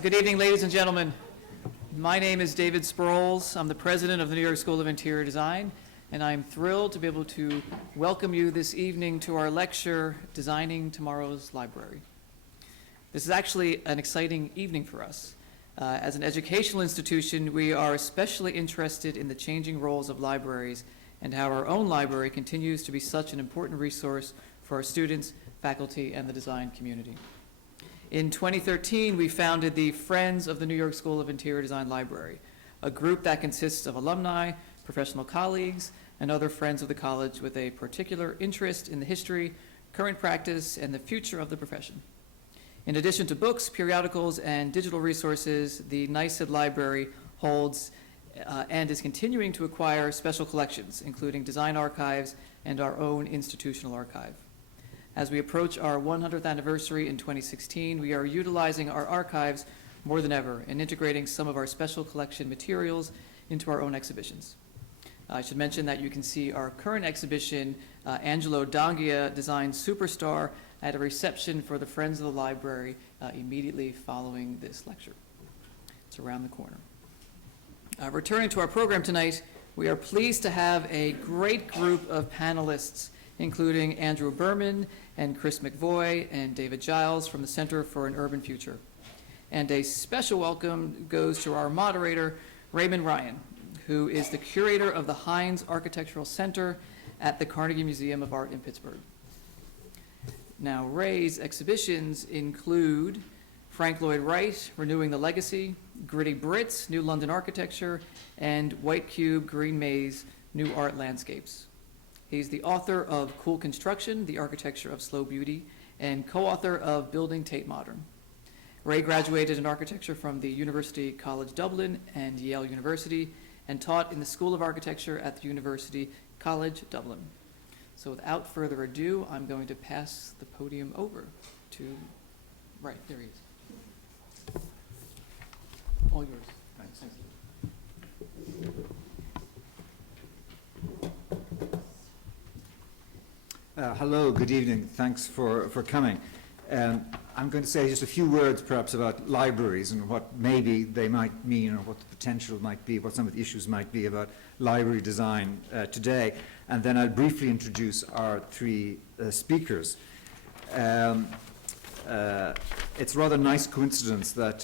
Good evening, ladies and gentlemen. My name is David Sproles. I'm the president of the New York School of Interior Design, and I'm thrilled to be able to welcome you this evening to our lecture, Designing Tomorrow's Library. This is actually an exciting evening for us. As an educational institution, we are especially interested in the changing roles of libraries and how our own library continues to be such an important resource for our students, faculty, and the design community. In 2013, we founded the Friends of the New York School of Interior Design Library, a group that consists of alumni, professional colleagues, and other friends of the college with a particular interest in the history, current practice, and the future of the profession. In addition to books, periodicals, and digital resources, the NYSID Library holds and is continuing to acquire special collections, including design archives and our own institutional archive. As we approach our 100th anniversary in 2016, we are utilizing our archives more than ever and integrating some of our special collection materials into our own exhibitions. I should mention that you can see our current exhibition, Angelo D'Anghia Design Superstar, at a reception for the Friends of the Library immediately following this lecture. It's around the corner. Returning to our program tonight, we are pleased to have a great group of panelists, including Andrew Berman and Chris McVoy and David Giles from the Center for an Urban Future. And a special welcome goes to our moderator, Raymund Ryan, who is the curator of the Heinz Architectural Center at the Carnegie Museum of Art in Pittsburgh. Now, Ray's exhibitions include Frank Lloyd Wright, Renewing the Legacy, Gritty Brits, New London Architecture, and White Cube, Green Maze, New Art Landscapes. He's the author of Cool Construction, The Architecture of Slow Beauty, and co-author of Building Tate Modern. Ray graduated in architecture from the University College Dublin and Yale University, and taught in the School of Architecture at the University College Dublin. So without further ado, I'm going to pass the podium over to, right, there he is. All yours. Thanks. Thanks. Hello, good evening. Thanks for coming. I'm going to say just a few words perhaps about libraries and what maybe they might mean or what the potential might be, what some of the issues might be about library design today. And then I'll briefly introduce our three speakers. It's a rather nice coincidence that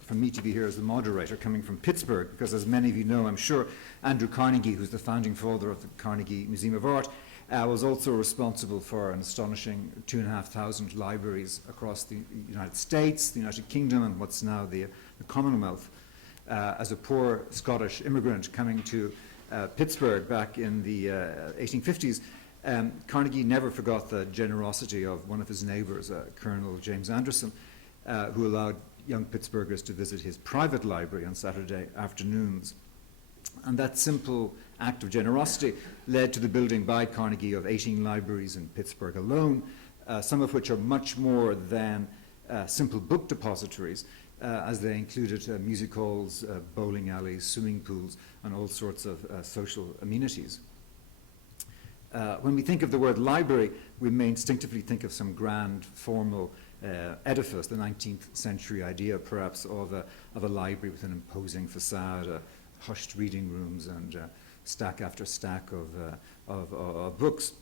for me to be here as the moderator coming from Pittsburgh, because as many of you know, I'm sure, Andrew Carnegie, who's the founding father of the Carnegie Museum of Art, was also responsible for an astonishing 2,500 libraries across the United States, the United Kingdom, and what's now the Commonwealth. As a poor Scottish immigrant coming to Pittsburgh back in the 1850s, Carnegie never forgot the generosity of one of his neighbors, Colonel James Anderson, who allowed young Pittsburghers to visit his private library on Saturday afternoons. And that simple act of generosity led to the building by Carnegie of 18 libraries in Pittsburgh alone, some of which are much more than simple book depositories, as they included music halls, bowling alleys, swimming pools, and all sorts of social amenities. When we think of the word library, we may instinctively think of some grand, formal edifice, the 19th century idea perhaps of a library with an imposing facade, hushed reading rooms, and stack after stack of books.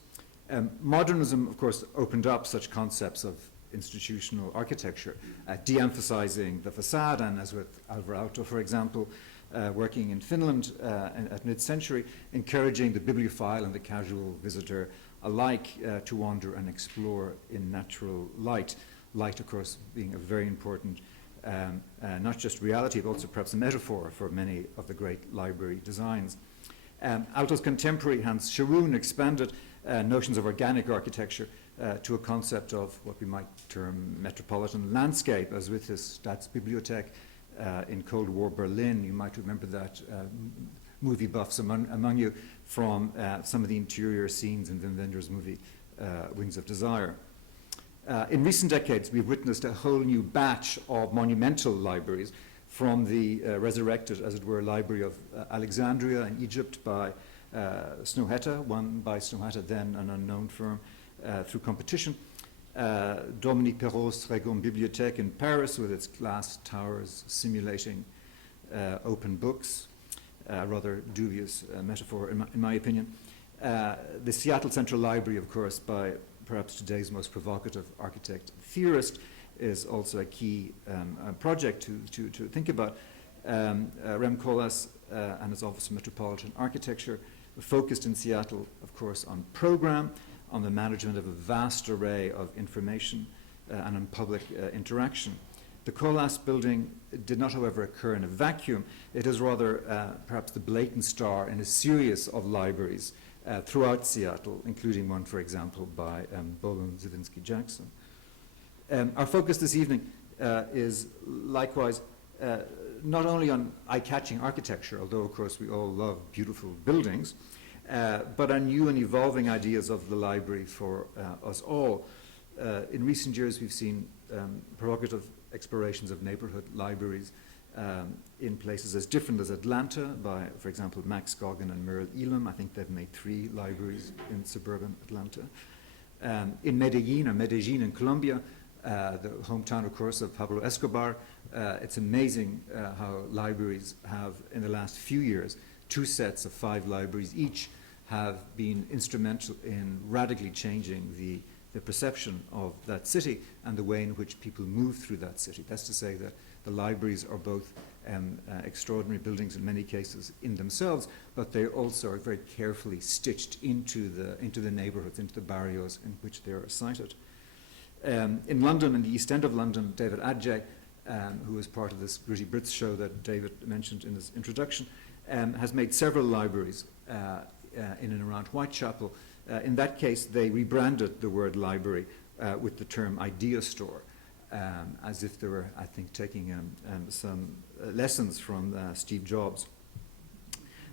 Modernism, of course, opened up such concepts of institutional architecture, de-emphasizing the facade, and as with Alvar Aalto, for example, working in Finland at mid-century, encouraging the bibliophile and the casual visitor alike to wander and explore in natural light. Light, of course, being a very important not just reality, but also perhaps a metaphor for many of the great library designs. Aalto's contemporary Hans Scharoun expanded notions of organic architecture to a concept of what we might term metropolitan landscape, as with his Staatsbibliothek in Cold War Berlin. You might remember that, movie buffs among you, from some of the interior scenes in Wim Wenders' movie Wings of Desire. In recent decades, we've witnessed a whole new batch of monumental libraries, from the resurrected, as it were, Library of Alexandria in Egypt by Snow Hetta, won by Snow Hetta, then an unknown firm, through competition, Dominique Perrault's Trégon Bibliothèque in Paris with its glass towers simulating open books, a rather dubious metaphor in my opinion. The Seattle Central Library, of course, by perhaps today's most provocative architect theorist, is also a key project to think about. Rem Koolhaas and his Office of Metropolitan Architecture focused in Seattle, of course, on program, on the management of a vast array of information and on public interaction. The Koolhaas building did not, however, occur in a vacuum. It is rather perhaps the blatant star in a series of libraries throughout Seattle, including one, for example, by Boland Zielinski Jackson. Our focus this evening is likewise not only on eye-catching architecture, although of course we all love beautiful buildings, but on new and evolving ideas of the library for us all. In recent years we've seen provocative explorations of neighborhood libraries in places as different as Atlanta by, for example, Max Goggin and Merrill Elam. I think they've made 3 libraries in suburban Atlanta. In Medellin in Colombia, the hometown, of course, of Pablo Escobar, it's amazing how libraries have, in the last few years, 2 sets of 5 libraries each have been instrumental in radically changing the perception of that city and the way in which people move through that city. That's to say that the libraries are both extraordinary buildings in many cases in themselves, but they also are very carefully stitched into the neighborhoods, into the barrios in which they are sited. In London, in the East End of London, David Adjaye, who was part of this Gritty Brits show that David mentioned in his introduction, has made several libraries in and around Whitechapel. In that case, they rebranded the word library with the term idea store, as if they were, I think, taking some lessons from Steve Jobs.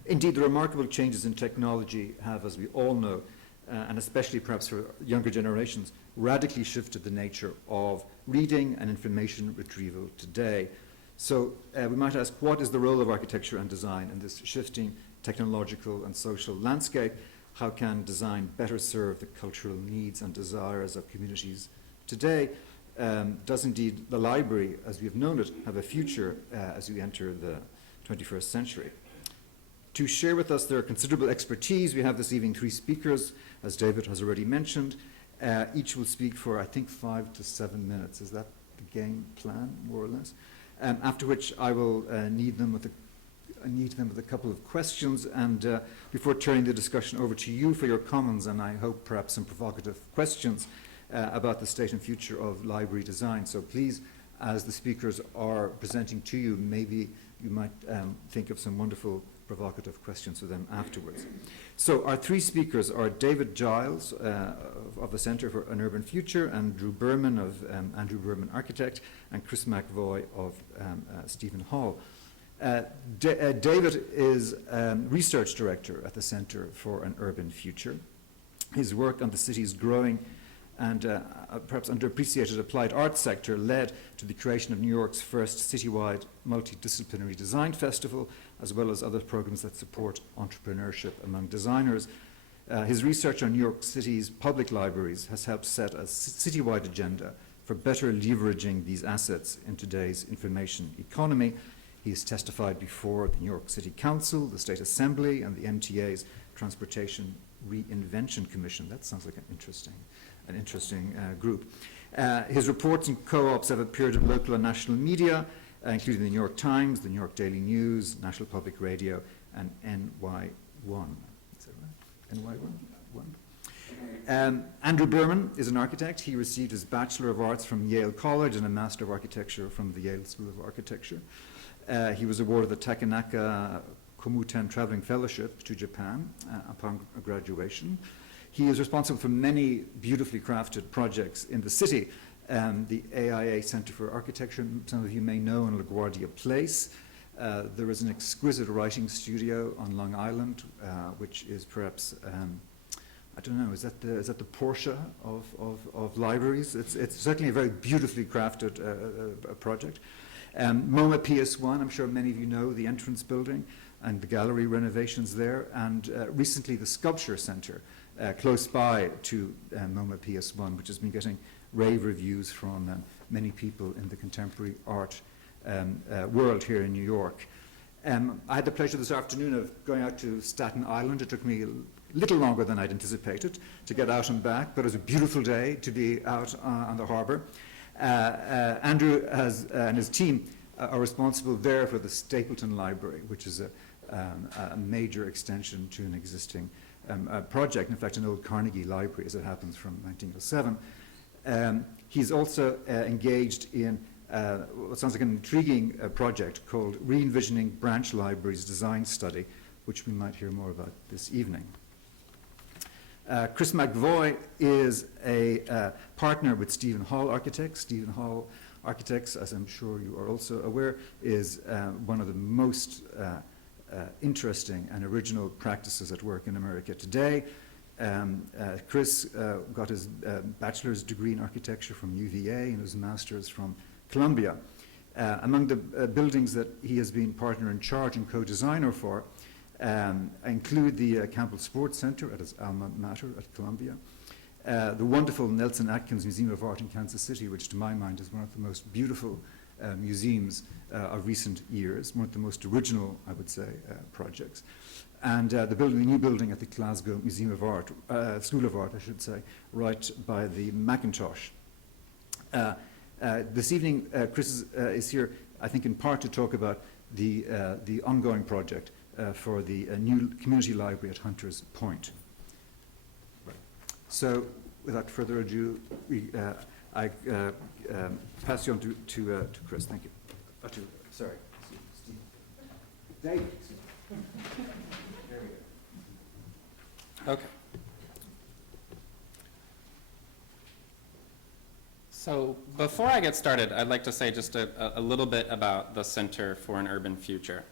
Indeed, the remarkable changes in technology have, as we all know, and especially perhaps for younger generations, radically shifted the nature of reading and information retrieval today. So we might ask, what is the role of architecture and design in this shifting technological and social landscape? How can design better serve the cultural needs and desires of communities today? Does indeed the library, as we have known it, have a future as we enter the 21st century? To share with us their considerable expertise, we have this evening 3 speakers, as David has already mentioned. Each will speak for, I think, 5 to 7 minutes. Is that the game plan, more or less? After which I will need them with a couple of questions, and before turning the discussion over to you for your comments, and I hope perhaps some provocative questions about the state and future of library design. So please, as the speakers are presenting to you, maybe you might think of some wonderful provocative questions for them afterwards. So our 3 speakers are David Giles of the Center for an Urban Future, Andrew Berman of Andrew Berman Architect, and Chris McVoy of Stephen Holl. David is Research Director at the Center for an Urban Future. His work on the city's growing and perhaps underappreciated applied arts sector led to the creation of New York's first citywide multidisciplinary design festival, as well as other programs that support entrepreneurship among designers. His research on New York City's public libraries has helped set a citywide agenda for better leveraging these assets in today's information economy. He has testified before the New York City Council, the State Assembly, and the MTA's Transportation Reinvention Commission. That sounds like an interesting group. His reports and co-ops have appeared in local and national media, including the New York Times, the New York Daily News, National Public Radio, and NY1. Is that right? NY1? Andrew Berman is an architect. He received his Bachelor of Arts from Yale College and a Master of Architecture from the Yale School of Architecture. He was awarded the Takanaka Komuten Traveling Fellowship to Japan upon graduation. He is responsible for many beautifully crafted projects in the city. The AIA Center for Architecture, some of you may know, in LaGuardia Place. There is an exquisite writing studio on Long Island, which is perhaps, I don't know, is that the Porsche of libraries? It's certainly a very beautifully crafted project. MoMA PS1, I'm sure many of you know, the entrance building and the gallery renovations there, and recently the Sculpture Center close by to MoMA PS1, which has been getting rave reviews from many people in the contemporary art world here in New York. I had the pleasure this afternoon of going out to Staten Island. It took me a little longer than I'd anticipated to get out and back, but it was a beautiful day to be out on the harbor. Andrew and his team are responsible there for the Stapleton Library, which is a major extension to an existing project, in fact an old Carnegie Library as it happens from 1907. He's also engaged in what sounds like an intriguing project called Re-envisioning Branch Libraries Design Study, which we might hear more about this evening. Chris McVoy is a partner with Holl Architects. Holl Architects, as I'm sure you are also aware, is one of the most interesting and original practices at work in America today. Chris got his bachelor's degree in architecture from UVA and his master's from Columbia. Among the buildings that he has been partner in charge and co-designer for include the Campbell Sports Center at his alma mater at Columbia, the wonderful Nelson Atkins Museum of Art in Kansas City, which to my mind is one of the most beautiful museums of recent years, one of the most original, I would say, projects. And the new building at the Glasgow Museum of Art, School of Art, I should say, right by the Macintosh. This evening, Chris is here, I think, in part to talk about the ongoing project for the new community library at Hunters Point. Right. So, without further ado, I pass you on to Chris. Thank you. Sorry, Steve. David. There we go. Okay. So before I get started, I'd like to say just a little bit about the Center for an Urban Future.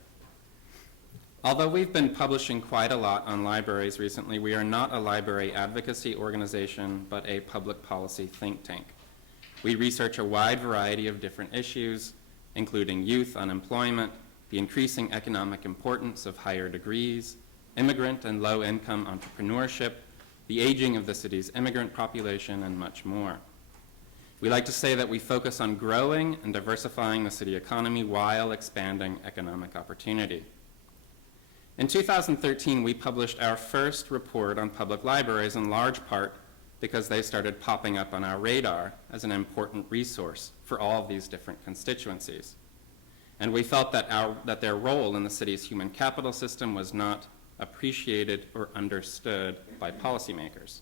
Although we've been publishing quite a lot on libraries recently, we are not a library advocacy organization, but a public policy think tank. We research a wide variety of different issues, including youth unemployment, the increasing economic importance of higher degrees, immigrant and low-income entrepreneurship, the aging of the city's immigrant population, and much more. We like to say that we focus on growing and diversifying the city economy while expanding economic opportunity. In 2013, we published our first report on public libraries, in large part because they started popping up on our radar as an important resource for all of these different constituencies. And we felt that their role in the city's human capital system was not appreciated or understood by policymakers.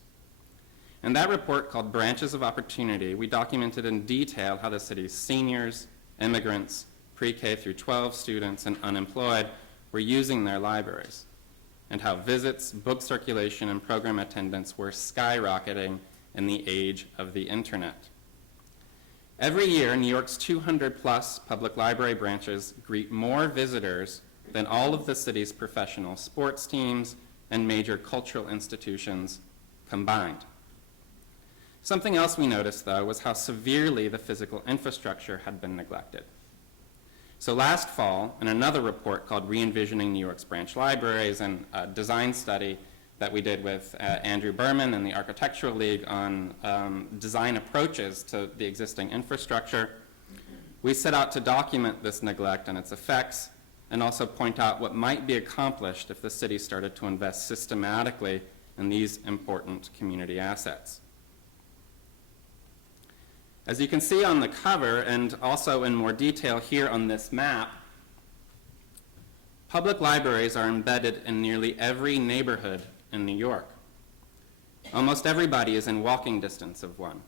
In that report, called Branches of Opportunity, we documented in detail how the city's seniors, immigrants, pre-K through 12 students, and unemployed were using their libraries, and how visits, book circulation, and program attendance were skyrocketing in the age of the internet. Every year, New York's 200-plus public library branches greet more visitors than all of the city's professional sports teams and major cultural institutions combined. Something else we noticed, though, was how severely the physical infrastructure had been neglected. So last fall, in another report called Re-envisioning New York's Branch Libraries, and a design study that we did with Andrew Berman and the Architectural League on design approaches to the existing infrastructure, we set out to document this neglect and its effects, and also point out what might be accomplished if the city started to invest systematically in these important community assets. As you can see on the cover, and also in more detail here on this map, public libraries are embedded in nearly every neighborhood in New York. Almost everybody is in walking distance of one.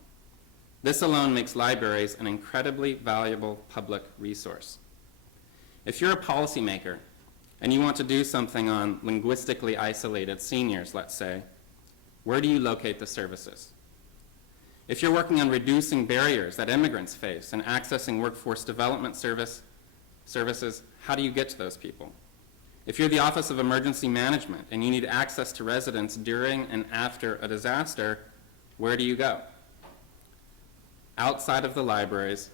This alone makes libraries an incredibly valuable public resource. If you're a policymaker and you want to do something on linguistically isolated seniors, let's say, where do you locate the services? If you're working on reducing barriers that immigrants face and accessing workforce development services, how do you get to those people? If you're the Office of Emergency Management and you need access to residents during and after a disaster, where do you go? Outside of the libraries,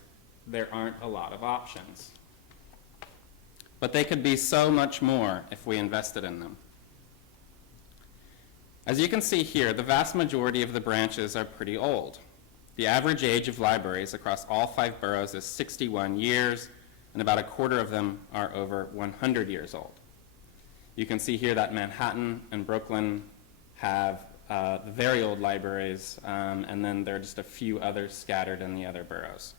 there aren't a lot of options. But they could be so much more if we invested in them. As you can see here, the vast majority of the branches are pretty old. The average age of libraries across all 5 boroughs is 61 years, and about a quarter of them are over 100 years old. You can see here that Manhattan and Brooklyn have the very old libraries, and then there are just a few others scattered in the other boroughs.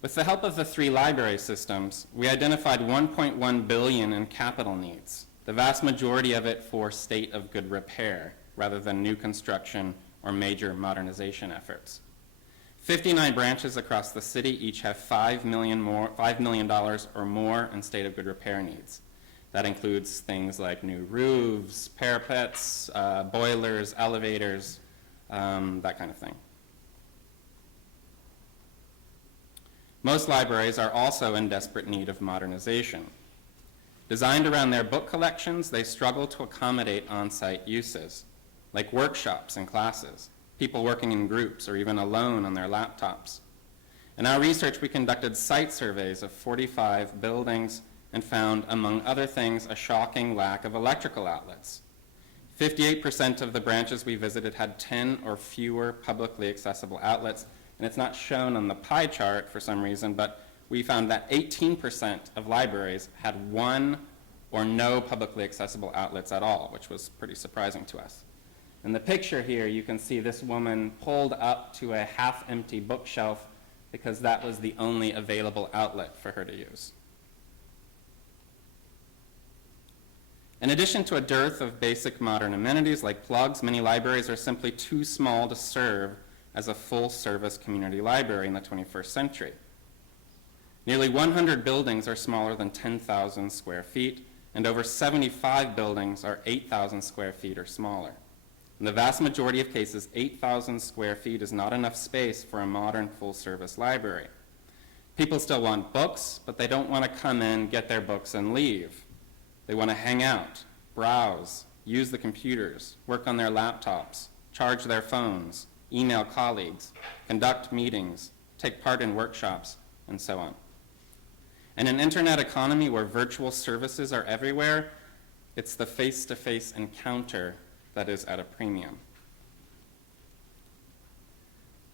With the help of the 3 library systems, we identified $1.1 billion in capital needs, the vast majority of it for state of good repair, rather than new construction or major modernization efforts. 59 branches across the city each have $5 million or more in state of good repair needs. That includes things like new roofs, parapets, boilers, elevators, that kind of thing. Most libraries are also in desperate need of modernization. Designed around their book collections, they struggle to accommodate on-site uses, like workshops and classes, people working in groups or even alone on their laptops. In our research, we conducted site surveys of 45 buildings and found, among other things, a shocking lack of electrical outlets. 58% of the branches we visited had 10 or fewer publicly accessible outlets, and it's not shown on the pie chart for some reason, but we found that 18% of libraries had 1 or no publicly accessible outlets at all, which was pretty surprising to us. In the picture here, you can see this woman pulled up to a half-empty bookshelf because that was the only available outlet for her to use. In addition to a dearth of basic modern amenities like plugs, many libraries are simply too small to serve as a full-service community library in the 21st century. Nearly 100 buildings are smaller than 10,000 square feet, and over 75 buildings are 8,000 square feet or smaller. In the vast majority of cases, 8,000 square feet is not enough space for a modern full-service library. People still want books, but they don't want to come in, get their books, and leave. They want to hang out, browse, use the computers, work on their laptops, charge their phones, email colleagues, conduct meetings, take part in workshops, and so on. In an internet economy where virtual services are everywhere, it's the face-to-face encounter that is at a premium.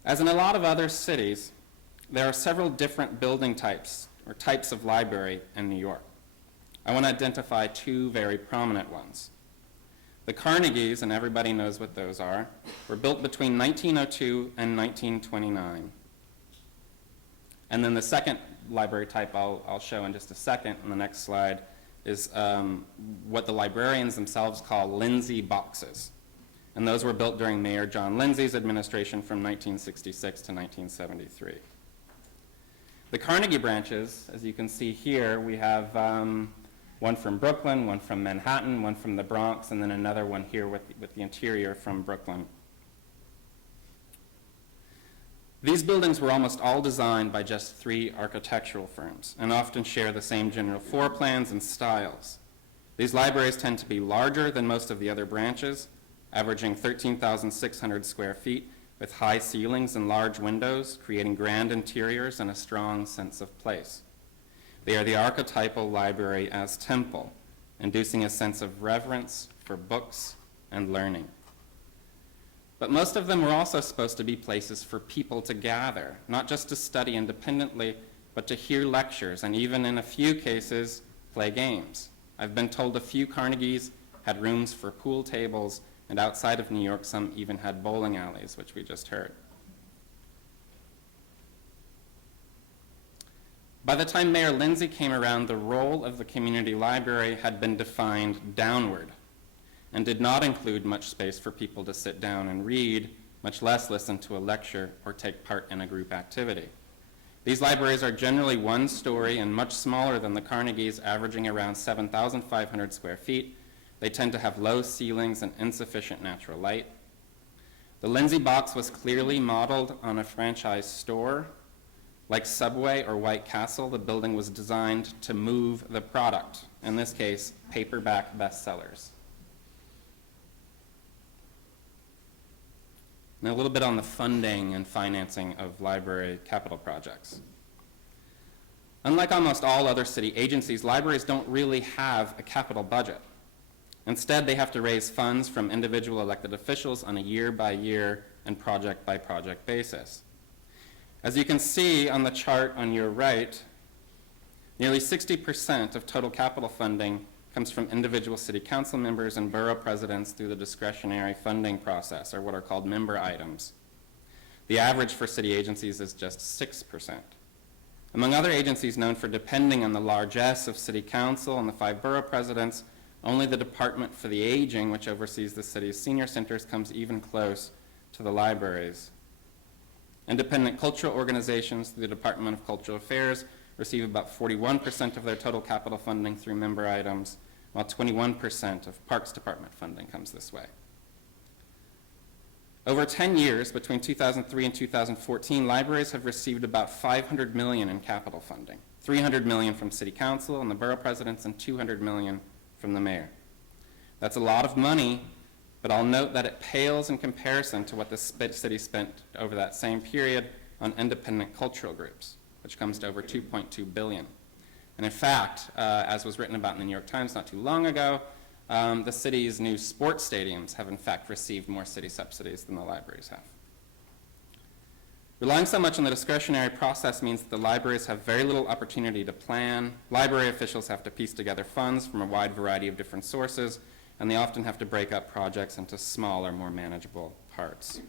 As in a lot of other cities, there are several different building types or types of library in New York. I want to identify 2 very prominent ones. The Carnegies, and everybody knows what those are, were built between 1902 and 1929. And then the second library type I'll show in just a second on the next slide is what the librarians themselves call Lindsay boxes. And those were built during Mayor John Lindsay's administration from 1966 to 1973. The Carnegie branches, as you can see here, we have one from Brooklyn, one from Manhattan, one from the Bronx, and then another one here with the interior from Brooklyn. These buildings were almost all designed by just 3 architectural firms and often share the same general floor plans and styles. These libraries tend to be larger than most of the other branches, averaging 13,600 square feet with high ceilings and large windows, creating grand interiors and a strong sense of place. They are the archetypal library as temple, inducing a sense of reverence for books and learning. But most of them were also supposed to be places for people to gather, not just to study independently, but to hear lectures and even in a few cases, play games. I've been told a few Carnegies had rooms for pool tables, and outside of New York, some even had bowling alleys, which we just heard. By the time Mayor Lindsay came around, the role of the community library had been defined downward and did not include much space for people to sit down and read, much less listen to a lecture or take part in a group activity. These libraries are generally 1-story and much smaller than the Carnegies, averaging around 7,500 square feet. They tend to have low ceilings and insufficient natural light. The Lindsay box was clearly modeled on a franchise store. Like Subway or White Castle, the building was designed to move the product, in this case, paperback bestsellers. Now a little bit on the funding and financing of library capital projects. Unlike almost all other city agencies, libraries don't really have a capital budget. Instead, they have to raise funds from individual elected officials on a year-by-year and project-by-project basis. As you can see on the chart on your right, nearly 60% of total capital funding comes from individual city council members and borough presidents through the discretionary funding process, or what are called member items. The average for city agencies is just 6%. Among other agencies known for depending on the largesse of city council and the 5 borough presidents, only the Department for the Aging, which oversees the city's senior centers, comes even close to the libraries. Independent cultural organizations through the Department of Cultural Affairs receive about 41% of their total capital funding through member items, while 21% of Parks Department funding comes this way. Over 10 years, between 2003 and 2014, libraries have received about $500 million in capital funding, $300 million from City Council and the borough presidents, and $200 million from the mayor. That's a lot of money, but I'll note that it pales in comparison to what the city spent over that same period on independent cultural groups, which comes to over $2.2 billion. And in fact, as was written about in the New York Times not too long ago, the city's new sports stadiums have in fact received more city subsidies than the libraries have. Relying so much on the discretionary process means that the libraries have very little opportunity to plan. Library officials have to piece together funds from a wide variety of different sources, and they often have to break up projects into smaller, more manageable parts.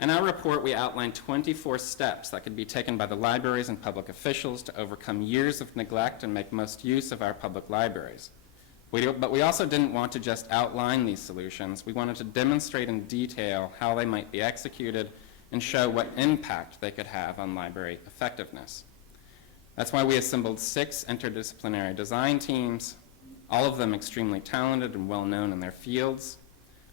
In our report, we outlined 24 steps that could be taken by the libraries and public officials to overcome years of neglect and make most use of our public libraries. But we also didn't want to just outline these solutions. We wanted to demonstrate in detail how they might be executed and show what impact they could have on library effectiveness. That's why we assembled 6 interdisciplinary design teams, all of them extremely talented and well-known in their fields.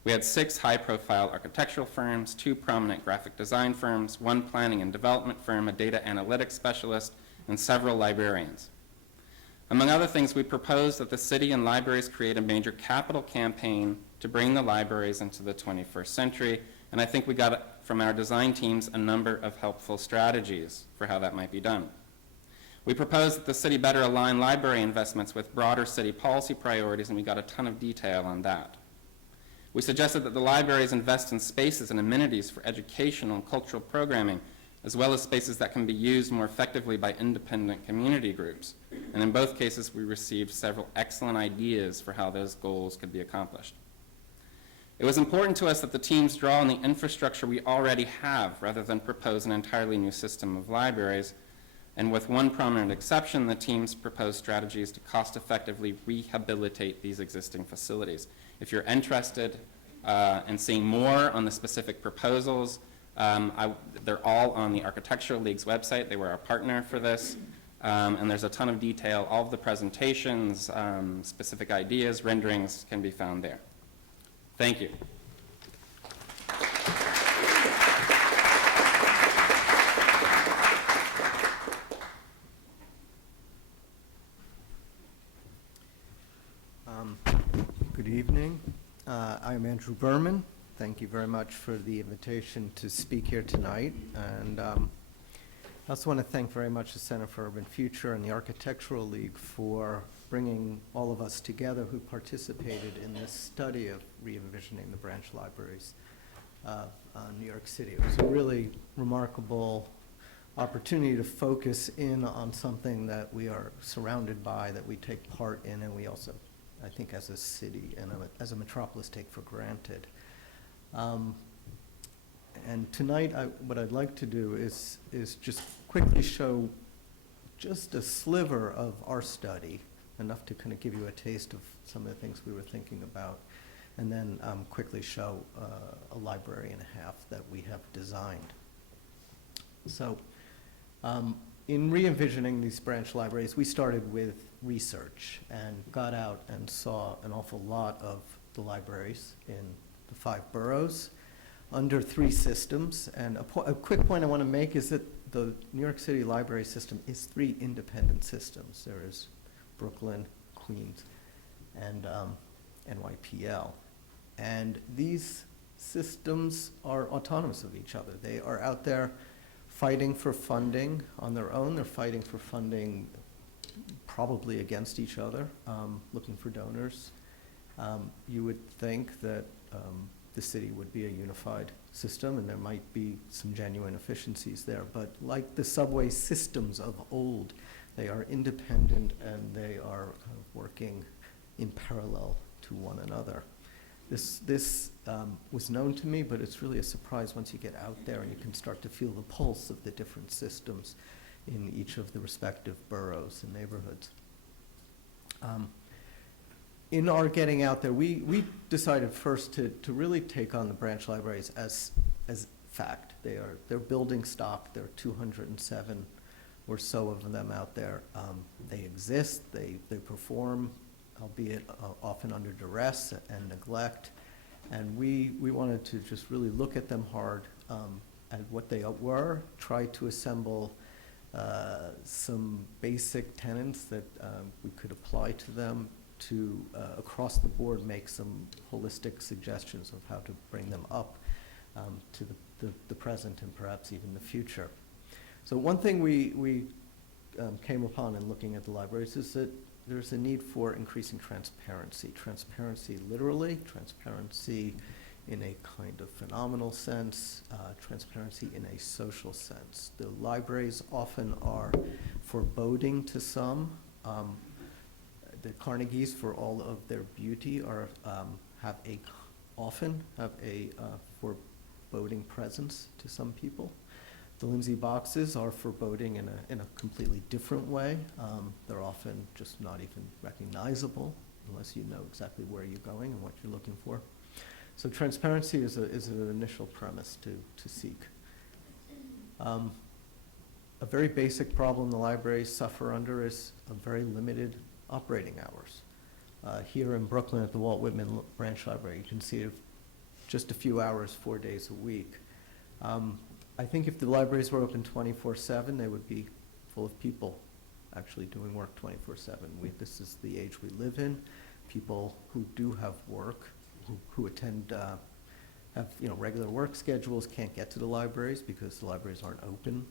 We had 6 high-profile architectural firms, 2 prominent graphic design firms, 1 planning and development firm, a data analytics specialist, and several librarians. Among other things, we proposed that the city and libraries create a major capital campaign to bring the libraries into the 21st century, and I think we got from our design teams a number of helpful strategies for how that might be done. We proposed that the city better align library investments with broader city policy priorities, and we got a ton of detail on that. We suggested that the libraries invest in spaces and amenities for educational and cultural programming, as well as spaces that can be used more effectively by independent community groups. And in both cases, we received several excellent ideas for how those goals could be accomplished. It was important to us that the teams draw on the infrastructure we already have, rather than propose an entirely new system of libraries. And with one prominent exception, the teams proposed strategies to cost-effectively rehabilitate these existing facilities. If you're interested in seeing more on the specific proposals, they're all on the Architectural League's website. They were our partner for this. And there's a ton of detail. All of the presentations, specific ideas, renderings can be found there. Thank you. Good evening. I'm Andrew Berman. Thank you very much for the invitation to speak here tonight. And I also want to thank very much the Center for Urban Future and the Architectural League for bringing all of us together who participated in this study of re-envisioning the branch libraries of New York City. It was a really remarkable opportunity to focus in on something that we are surrounded by, that we take part in, and we also, I think, as a city and as a metropolis, take for granted. And tonight, what I'd like to do is just quickly show just a sliver of our study, enough to kind of give you a taste of some of the things we were thinking about, and then quickly show a library and a half that we have designed. So in re-envisioning these branch libraries, we started with research and got out and saw an awful lot of the libraries in the 5 boroughs under 3 systems. And a quick point I want to make is that the New York City library system is 3 independent systems. There is Brooklyn, Queens, and NYPL. And these systems are autonomous of each other. They are out there fighting for funding on their own. They're fighting for funding probably against each other, looking for donors. You would think that the city would be a unified system, and there might be some genuine efficiencies there. But like the subway systems of old, they are independent and they are kind of working in parallel to one another. This was known to me, but it's really a surprise once you get out there and you can start to feel the pulse of the different systems in each of the respective boroughs and neighborhoods. In our getting out there, we decided first to really take on the branch libraries as fact. They're building stock. There are 207 or so of them out there. They exist. They perform, albeit often under duress and neglect. And we wanted to just really look at them hard at what they were, try to assemble some basic tenets that we could apply to them, to across the board make some holistic suggestions of how to bring them up to the present and perhaps even the future. So one thing we came upon in looking at the libraries is that there's a need for increasing transparency. Transparency literally, transparency in a kind of phenomenal sense, transparency in a social sense. The libraries often are foreboding to some. The Carnegies, for all of their beauty, often have a foreboding presence to some people. The Lindsay boxes are foreboding in a completely different way. They're often just not even recognizable unless you know exactly where you're going and what you're looking for. So transparency is an initial premise to seek. A very basic problem the libraries suffer under is a very limited operating hours. Here in Brooklyn at the Walt Whitman Branch Library, you can see it just a few hours, 4 days a week. I think if the libraries were open 24/7, they would be full of people actually doing work 24/7. This is the age we live in. People who do have work, who attend, have regular work schedules, can't get to the libraries because the libraries aren't open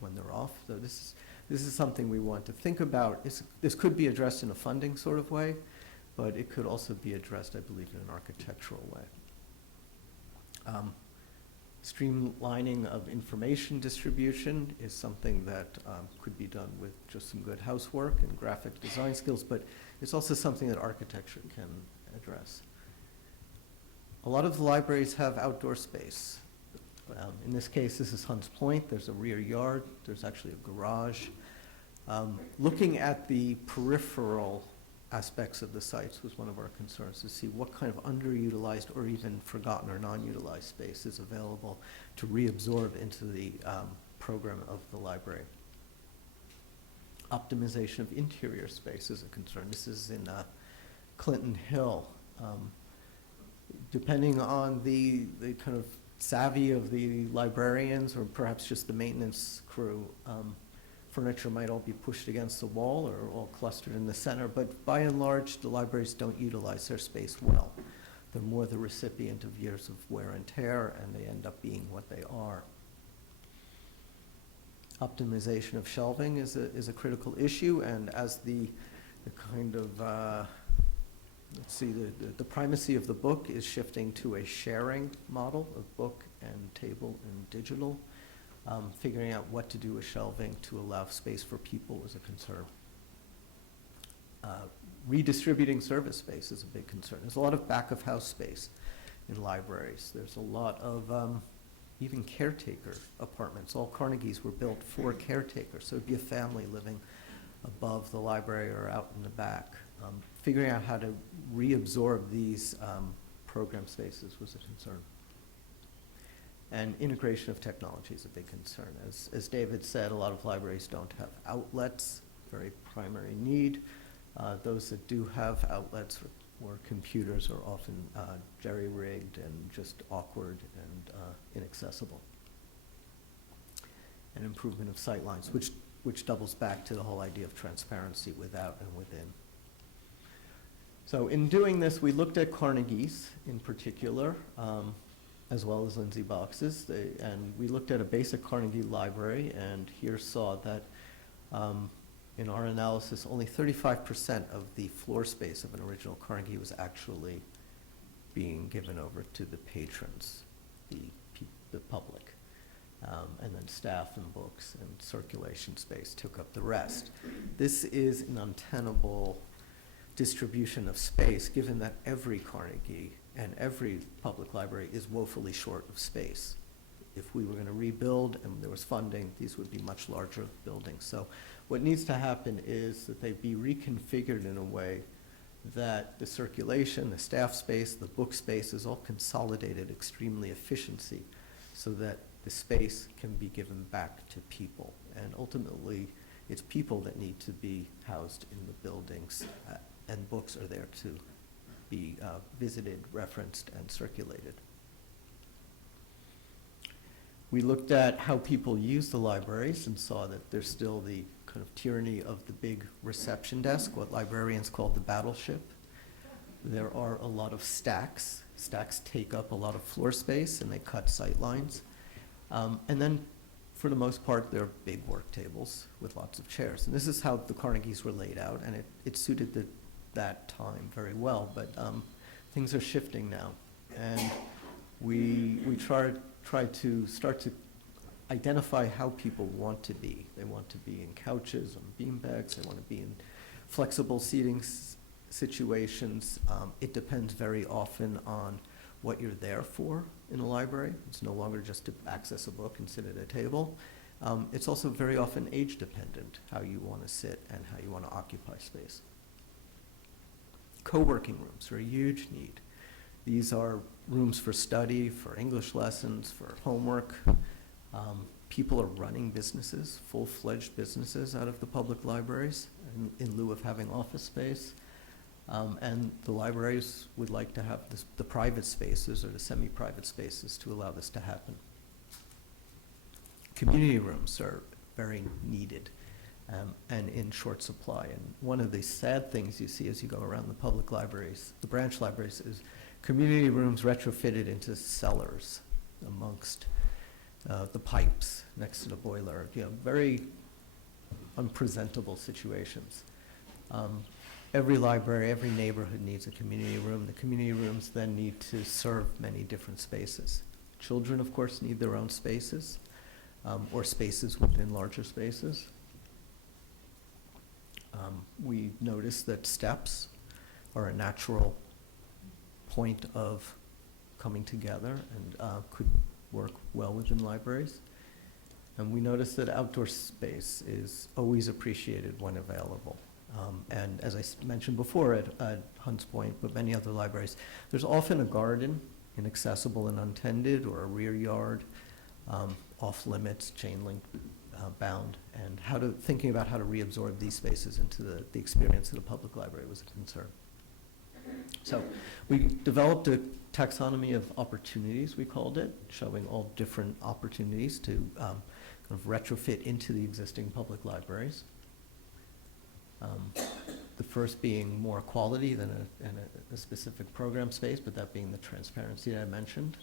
when they're off. So this is something we want to think about. This could be addressed in a funding sort of way, but it could also be addressed, I believe, in an architectural way. Streamlining of information distribution is something that could be done with just some good housework and graphic design skills, but it's also something that architecture can address. A lot of the libraries have outdoor space. In this case, this is Hunts Point. There's a rear yard. There's actually a garage. Looking at the peripheral aspects of the sites was one of our concerns, to see what kind of underutilized or even forgotten or non-utilized space is available to reabsorb into the program of the library. Optimization of interior space is a concern. This is in Clinton Hill. Depending on the kind of savvy of the librarians or perhaps just the maintenance crew, furniture might all be pushed against the wall or all clustered in the center, but by and large, the libraries don't utilize their space well. They're more the recipient of years of wear and tear, and they end up being what they are. Optimization of shelving is a critical issue, and as the kind of, the primacy of the book is shifting to a sharing model of book and table and digital. Figuring out what to do with shelving to allow space for people is a concern. Redistributing service space is a big concern. There's a lot of back-of-house space in libraries. There's a lot of even caretaker apartments. All Carnegies were built for caretakers, so it'd be a family living above the library or out in the back. Figuring out how to reabsorb these program spaces was a concern. And integration of technology is a big concern. As David said, a lot of libraries don't have outlets, very primary need. Those that do have outlets or computers are often jerry-rigged and just awkward and inaccessible. And improvement of sight lines, which doubles back to the whole idea of transparency without and within. So in doing this, we looked at Carnegie's in particular, as well as Lindsay boxes. And we looked at a basic Carnegie library, and here saw that in our analysis, only 35% of the floor space of an original Carnegie was actually being given over to the patrons, the public. And then staff and books and circulation space took up the rest. This is an untenable distribution of space, given that every Carnegie and every public library is woefully short of space. If we were going to rebuild and there was funding, these would be much larger buildings. So what needs to happen is that they be reconfigured in a way that the circulation, the staff space, the book space is all consolidated extremely efficiency, so that the space can be given back to people. And ultimately, it's people that need to be housed in the buildings, and books are there to be visited, referenced, and circulated. We looked at how people use the libraries and saw that there's still the kind of tyranny of the big reception desk, what librarians call the battleship. There are a lot of stacks. Stacks take up a lot of floor space and they cut sight lines. And then, for the most part, they're big work tables with lots of chairs. And this is how the Carnegies were laid out, and it suited that time very well. But things are shifting now. And we try to start to identify how people want to be. They want to be in couches, on beanbags. They want to be in flexible seating situations. It depends very often on what you're there for in a library. It's no longer just to access a book and sit at a table. It's also very often age dependent, how you want to sit and how you want to occupy space. Co-working rooms are a huge need. These are rooms for study, for English lessons, for homework. People are running businesses, full-fledged businesses out of the public libraries in lieu of having office space. And the libraries would like to have the private spaces or the semi-private spaces to allow this to happen. Community rooms are very needed and in short supply. And one of the sad things you see as you go around the public libraries, the branch libraries, is community rooms retrofitted into cellars amongst the pipes next to the boiler. Very unpresentable situations. Every library, every neighborhood needs a community room. The community rooms then need to serve many different spaces. Children, of course, need their own spaces, or spaces within larger spaces. We noticed that steps are a natural point of coming together and could work well within libraries. And we noticed that outdoor space is always appreciated when available. And as I mentioned before at Hunts Point, but many other libraries, there's often a garden, inaccessible and untended, or a rear yard, off limits, chain link bound, and thinking about how to reabsorb these spaces into the experience of the public library was a concern. So we developed a taxonomy of opportunities, we called it, showing all different opportunities to kind of retrofit into the existing public libraries. The first being more quality than a specific program space, but that being the transparency that I mentioned.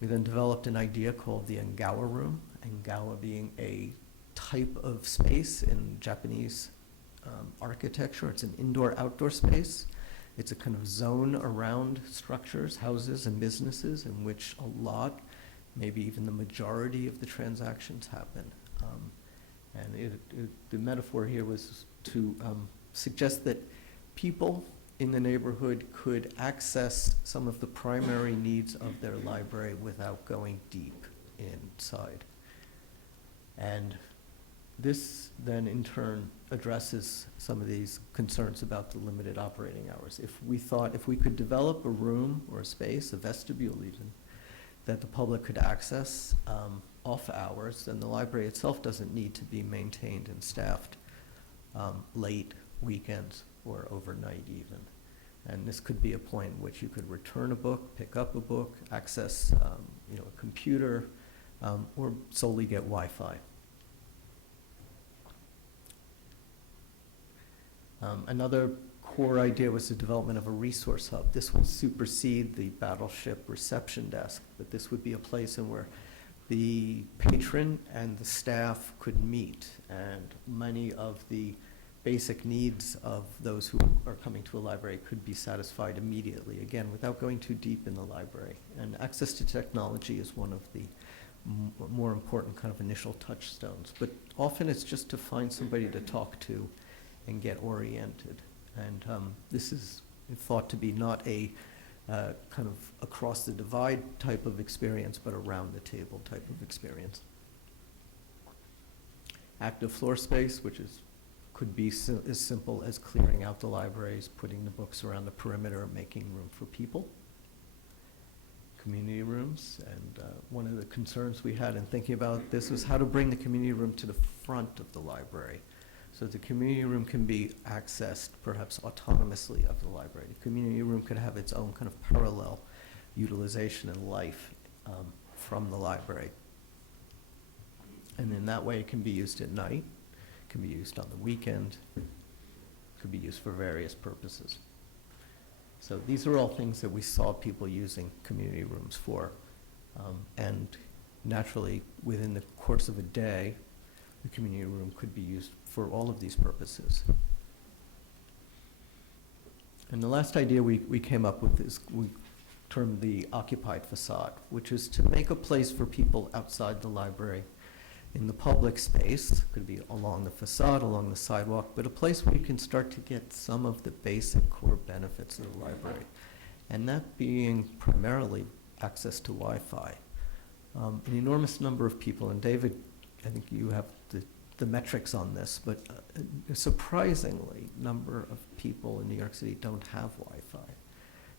We then developed an idea called the Engawa room, Engawa being a type of space in Japanese architecture. It's an indoor-outdoor space. It's a kind of zone around structures, houses, and businesses in which a lot, maybe even the majority of the transactions happen. And the metaphor here was to suggest that people in the neighborhood could access some of the primary needs of their library without going deep inside. And this then in turn addresses some of these concerns about the limited operating hours. If we could develop a room or a space, a vestibule even, that the public could access off hours, then the library itself doesn't need to be maintained and staffed late, weekends, or overnight even. And this could be a point in which you could return a book, pick up a book, access a computer, or solely get Wi-Fi. Another core idea was the development of a resource hub. This will supersede the battleship reception desk, but this would be a place in where the patron and the staff could meet, and many of the basic needs of those who are coming to a library could be satisfied immediately, again, without going too deep in the library. And access to technology is one of the more important kind of initial touchstones. But often it's just to find somebody to talk to and get oriented. And this is thought to be not a kind of across the divide type of experience, but around the table type of experience. Active floor space, which could be as simple as clearing out the libraries, putting the books around the perimeter, making room for people. Community rooms, and one of the concerns we had in thinking about this was how to bring the community room to the front of the library. So the community room can be accessed perhaps autonomously of the library. The community room could have its own kind of parallel utilization and life from the library. And in that way, it can be used at night, it can be used on the weekend, it could be used for various purposes. So these are all things that we saw people using community rooms for. And naturally, within the course of a day, the community room could be used for all of these purposes. And the last idea we came up with is we termed the occupied facade, which is to make a place for people outside the library in the public space, could be along the facade, along the sidewalk, but a place where you can start to get some of the basic core benefits of the library. And that being primarily access to Wi-Fi. An enormous number of people, and David, I think you have the metrics on this, but a surprisingly number of people in New York City don't have Wi-Fi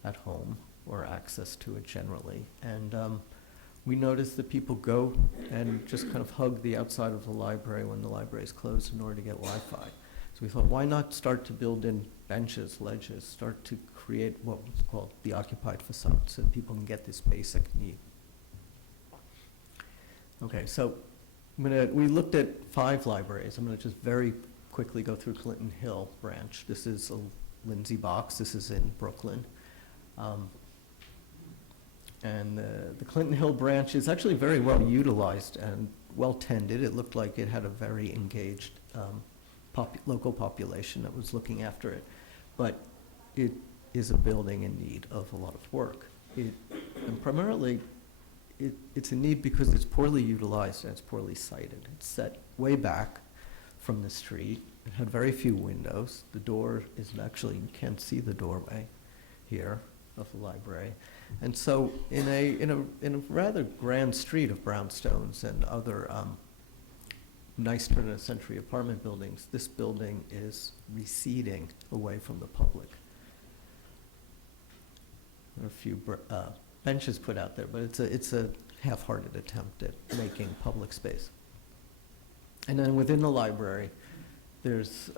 at home or access to it generally. And we noticed that people go and just kind of hug the outside of the library when the library is closed in order to get Wi-Fi. So we thought, why not start to build in benches, ledges, start to create what was called the occupied facade so people can get this basic need. Okay, so we looked at 5 libraries. I'm going to just very quickly go through Clinton Hill branch. This is a Lindsay Box. This is in Brooklyn. And the Clinton Hill branch is actually very well utilized and well tended. It looked like it had a very engaged local population that was looking after it. But it is a building in need of a lot of work. And primarily, it's a need because it's poorly utilized and it's poorly sited. It's set way back from the street. It had very few windows. The door is actually, you can't see the doorway here of the library. And so in a rather grand street of brownstones and other nice turn-of-the-century apartment buildings, this building is receding away from the public. There are a few benches put out there, but it's a half-hearted attempt at making public space. And then within the library, there's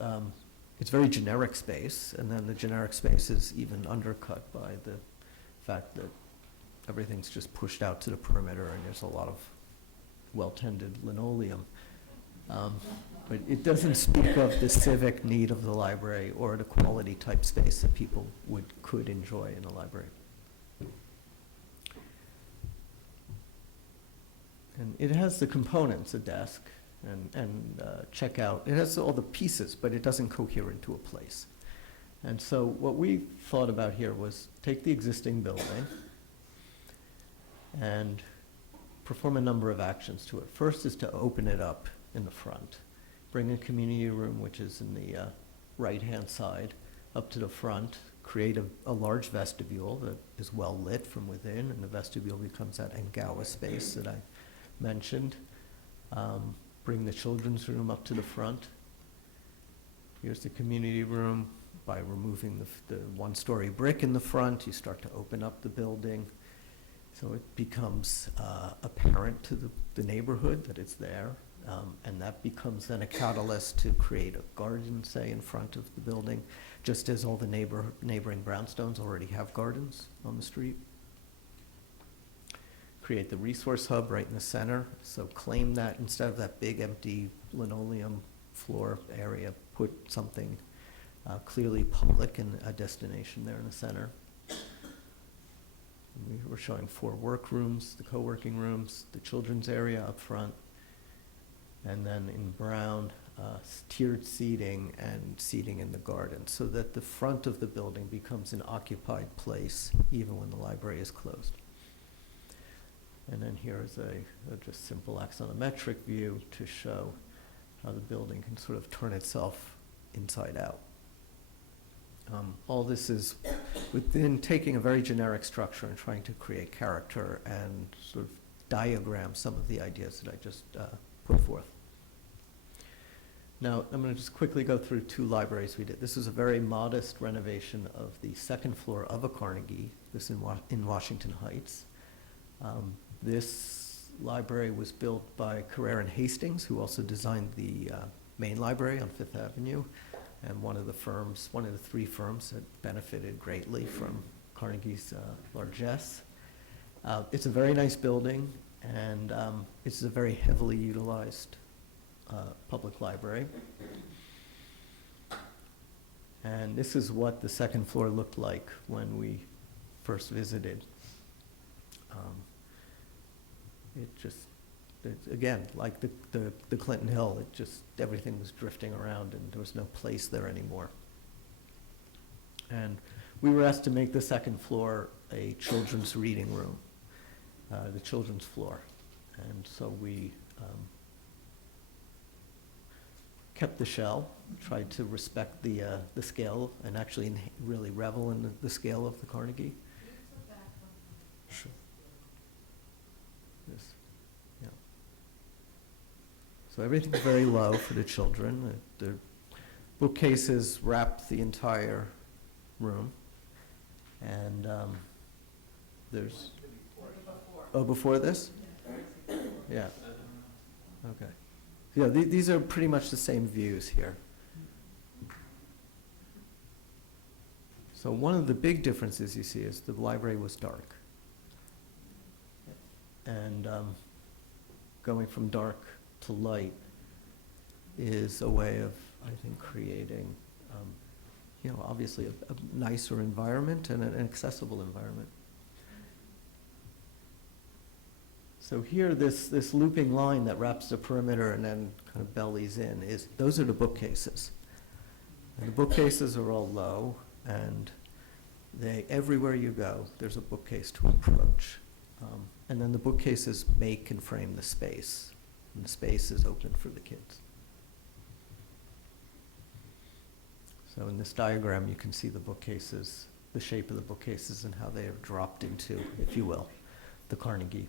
it's very generic space, and then the generic space is even undercut by the fact that everything's just pushed out to the perimeter, and there's a lot of well-tended linoleum. But it doesn't speak of the civic need of the library or the quality type space that people could enjoy in a library. And it has the components, a desk and checkout. It has all the pieces, but it doesn't cohere into a place. And so what we thought about here was take the existing building and perform a number of actions to it. First is to open it up in the front. Bring a community room, which is in the right-hand side, up to the front. Create a large vestibule that is well lit from within, and the vestibule becomes that Engawa space that I mentioned. Bring the children's room up to the front. Here's the community room. By removing the one-story brick in the front, you start to open up the building. So it becomes apparent to the neighborhood that it's there. And that becomes then a catalyst to create a garden, say, in front of the building, just as all the neighboring brownstones already have gardens on the street. Create the resource hub right in the center. So claim that instead of that big empty linoleum floor area, put something clearly public and a destination there in the center. We were showing 4 workrooms, the co-working rooms, the children's area up front, and then in brown, tiered seating and seating in the garden, so that the front of the building becomes an occupied place even when the library is closed. And then here is a just simple axonometric view to show how the building can sort of turn itself inside out. All this is within taking a very generic structure and trying to create character and sort of diagram some of the ideas that I just put forth. Now, I'm going to just quickly go through 2 libraries we did. This is a very modest renovation of the 2nd floor of a Carnegie, this in Washington Heights. This library was built by Carrere and Hastings, who also designed the main library on Fifth Avenue, and one of the 3 firms that benefited greatly from Carnegie's largesse. It's a very nice building, and it's a very heavily utilized public library. And this is what the 2nd floor looked like when we first visited. It's, again, like the Clinton Hill, everything was drifting around and there was no place there anymore. And we were asked to make the 2nd floor a children's reading room, the children's floor. And so we kept the shell, tried to respect the scale and actually really revel in the scale of the Carnegie. Sure. Yes. Yeah. So everything's very low for the children. The bookcases wrap the entire room. And there's... Oh, before this? Yeah. Okay. Yeah, these are pretty much the same views here. So one of the big differences you see is the library was dark. And going from dark to light is a way of, I think, creating, obviously a nicer environment and an accessible environment. So here, this looping line that wraps the perimeter and then kind of bellies in, those are the bookcases. And the bookcases are all low, and everywhere you go, there's a bookcase to approach. And then the bookcases make and frame the space, and the space is open for the kids. So in this diagram, you can see the bookcases, the shape of the bookcases and how they are dropped into, if you will, the Carnegie.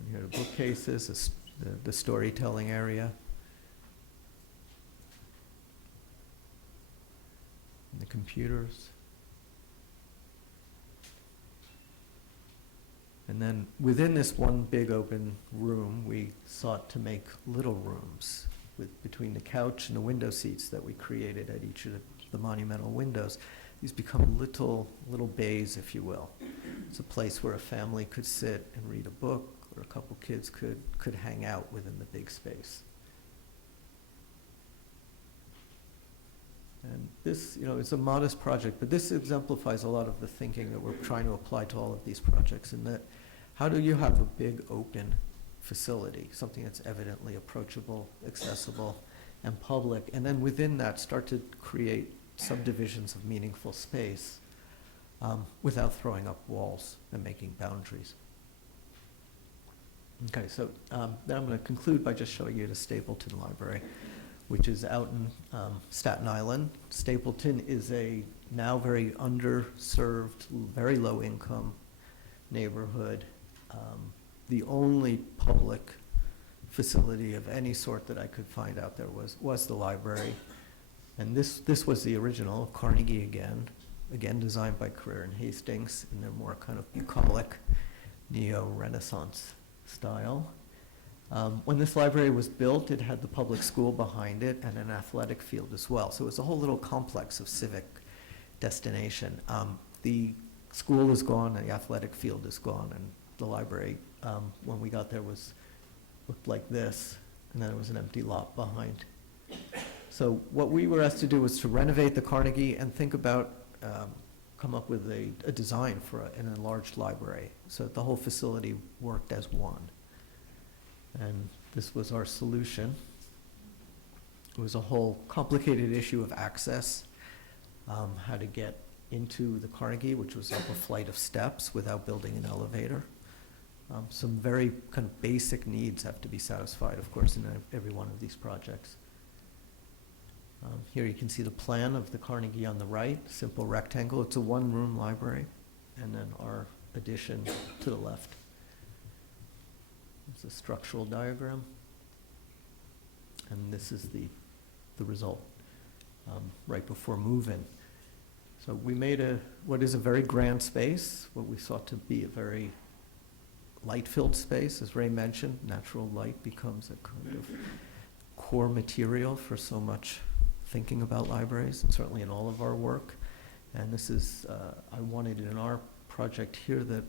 And here are the bookcases, the storytelling area. And the computers. And then within this one big open room, we sought to make little rooms between the couch and the window seats that we created at each of the monumental windows. These become little bays, if you will. It's a place where a family could sit and read a book, or a couple kids could hang out within the big space. And this, it's a modest project, but this exemplifies a lot of the thinking that we're trying to apply to all of these projects, in that how do you have a big open facility, something that's evidently approachable, accessible, and public, and then within that start to create subdivisions of meaningful space without throwing up walls and making boundaries. Okay, so then I'm going to conclude by just showing you the Stapleton Library, which is out in Staten Island. Stapleton is a now very underserved, very low income neighborhood. The only public facility of any sort that I could find out there was the library. And this was the original, Carnegie again designed by Carrere and Hastings in their more kind of bucolic neo-Renaissance style. When this library was built, it had the public school behind it and an athletic field as well. So it was a whole little complex of civic destination. The school is gone and the athletic field is gone, and the library, when we got there, looked like this, and then there was an empty lot behind. So what we were asked to do was to renovate the Carnegie and think about come up with a design for an enlarged library, so that the whole facility worked as one. And this was our solution. It was a whole complicated issue of access, how to get into the Carnegie, which was up a flight of steps without building an elevator. Some very kind of basic needs have to be satisfied, of course, in every one of these projects. Here you can see the plan of the Carnegie on the right, simple rectangle. It's a one-room library, and then our addition to the left. It's a structural diagram, and this is the result right before move-in. So we made what is a very grand space, what we sought to be a very light-filled space. As Ray mentioned, natural light becomes a kind of core material for so much thinking about libraries, and certainly in all of our work. And this is, I wanted in our project here that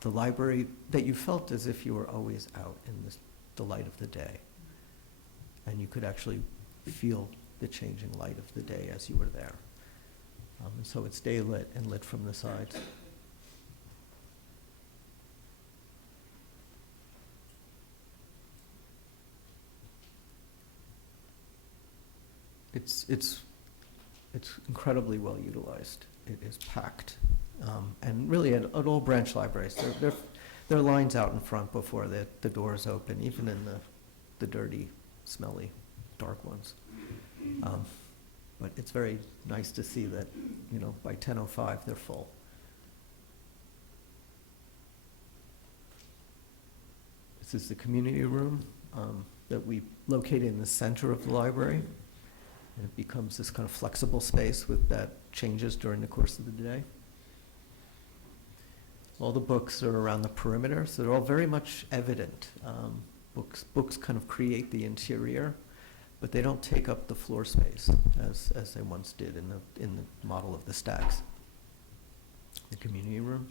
the library, that you felt as if you were always out in the light of the day. And you could actually feel the changing light of the day as you were there. And so it's day lit and lit from the sides. It's incredibly well utilized. It is packed. And really at all branch libraries, there are lines out in front before the doors open, even in the dirty, smelly, dark ones. But it's very nice to see that, you know, by 10:05 they're full. This is the community room that we located in the center of the library. And it becomes this kind of flexible space that changes during the course of the day. All the books are around the perimeter, so they're all very much evident. Books kind of create the interior, but they don't take up the floor space as they once did in the model of the stacks. The community room.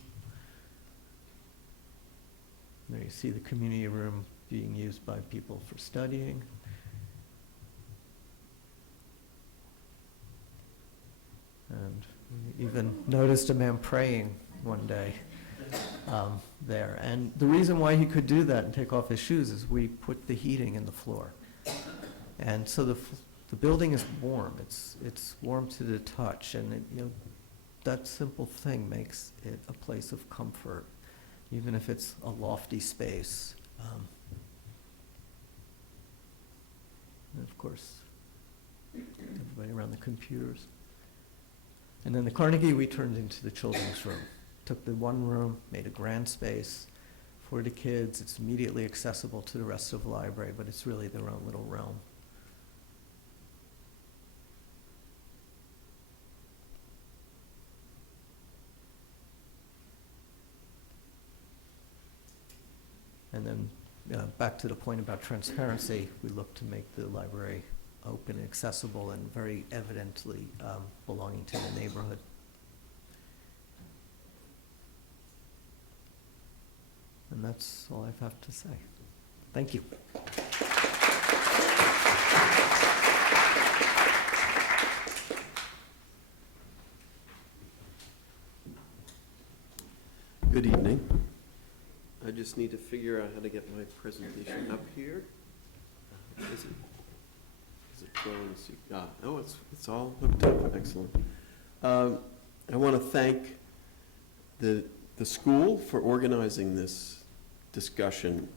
There you see the community room being used by people for studying. And we even noticed a man praying one day there. And the reason why he could do that and take off his shoes is we put the heating in the floor. And so the building is warm. It's warm to the touch, and that simple thing makes it a place of comfort, even if it's a lofty space. And of course, everybody around the computers. And then the Carnegie we turned into the children's room. Took the one room, made a grand space for the kids. It's immediately accessible to the rest of the library, but it's really their own little realm. And then back to the point about transparency, we look to make the library open and accessible and very evidently belonging to the neighborhood. And that's all I have to say. Thank you. Good evening. I just need to figure out how to get my presentation up here. Is it going to see? Oh, it's all hooked up. Excellent. I want to thank the school for organizing this discussion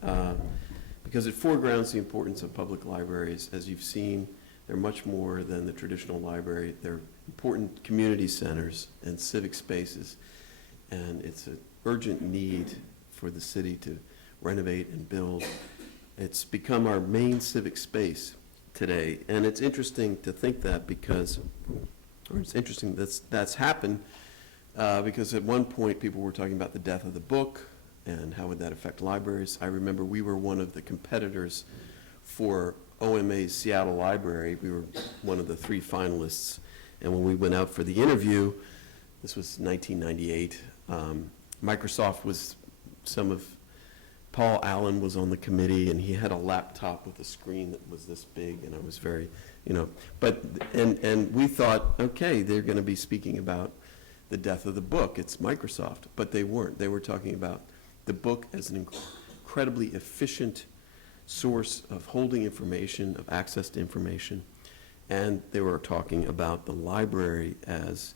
because it foregrounds the importance of public libraries. As you've seen, they're much more than the traditional library. They're important community centers and civic spaces, and it's an urgent need for the city to renovate and build. It's become our main civic space today, and it's interesting to think that because, or it's interesting that's happened because at one point people were talking about the death of the book and how would that affect libraries. I remember we were one of the competitors for OMA's Seattle Library. We were one of the 3 finalists, and when we went out for the interview, this was 1998, Microsoft was Paul Allen was on the committee, and he had a laptop with a screen that was this big, and I was very, but we thought, okay, they're going to be speaking about the death of the book. It's Microsoft. But they weren't. They were talking about the book as an incredibly efficient source of holding information, of access to information. And they were talking about the library as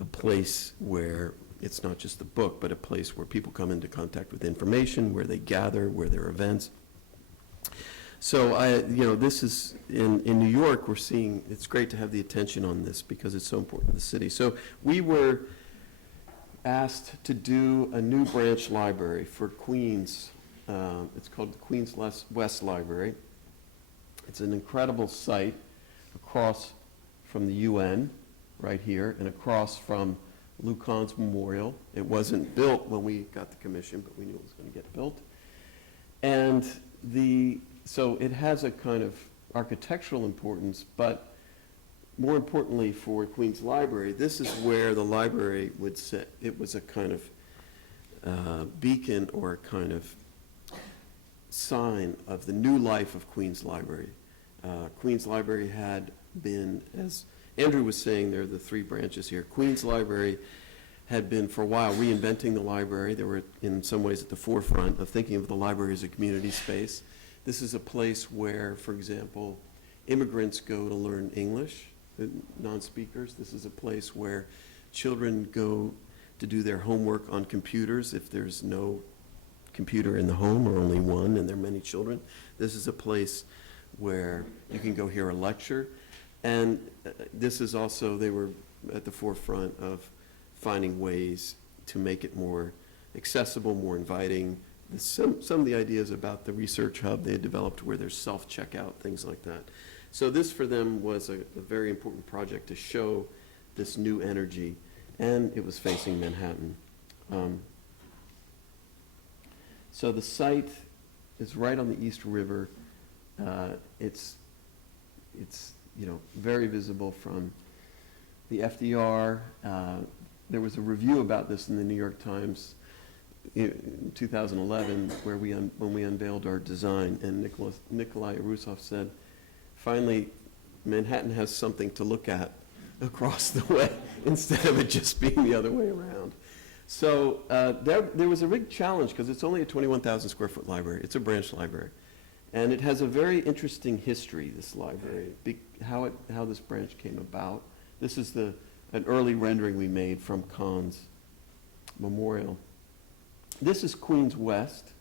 a place where it's not just the book, but a place where people come into contact with information, where they gather, where there are events. So this is, in New York, we're seeing, it's great to have the attention on this because it's so important to the city. So we were asked to do a new branch library for Queens. It's called the Queens West Library. It's an incredible site across from the UN, right here, and across from Lucan's Memorial. It wasn't built when we got the commission, but we knew it was going to get built. And so it has a kind of architectural importance, but more importantly for Queens Library, this is where the library would sit. It was a kind of beacon or a kind of sign of the new life of Queens Library. Queens Library had been, as Andrew was saying, there are the three branches here. Queens Library had been for a while reinventing the library. They were in some ways at the forefront of thinking of the library as a community space. This is a place where, for example, immigrants go to learn English, non-speakers. This is a place where children go to do their homework on computers if there's no computer in the home or only one and there are many children. This is a place where you can go hear a lecture. And this is also, they were at the forefront of finding ways to make it more accessible, more inviting. Some of the ideas about the research hub they had developed where there's self-checkout, things like that. So this for them was a very important project to show this new energy, and it was facing Manhattan. So the site is right on the East River. It's very visible from the FDR. There was a review about this in the New York Times in 2011 where when we unveiled our design, and Nikolai Rusov said, finally, Manhattan has something to look at across the way instead of it just being the other way around. So there was a big challenge because it's only a 21,000 square foot library. It's a branch library. And it has a very interesting history, this library, how this branch came about. This is an early rendering we made from Kahn's memorial. This is Queens West,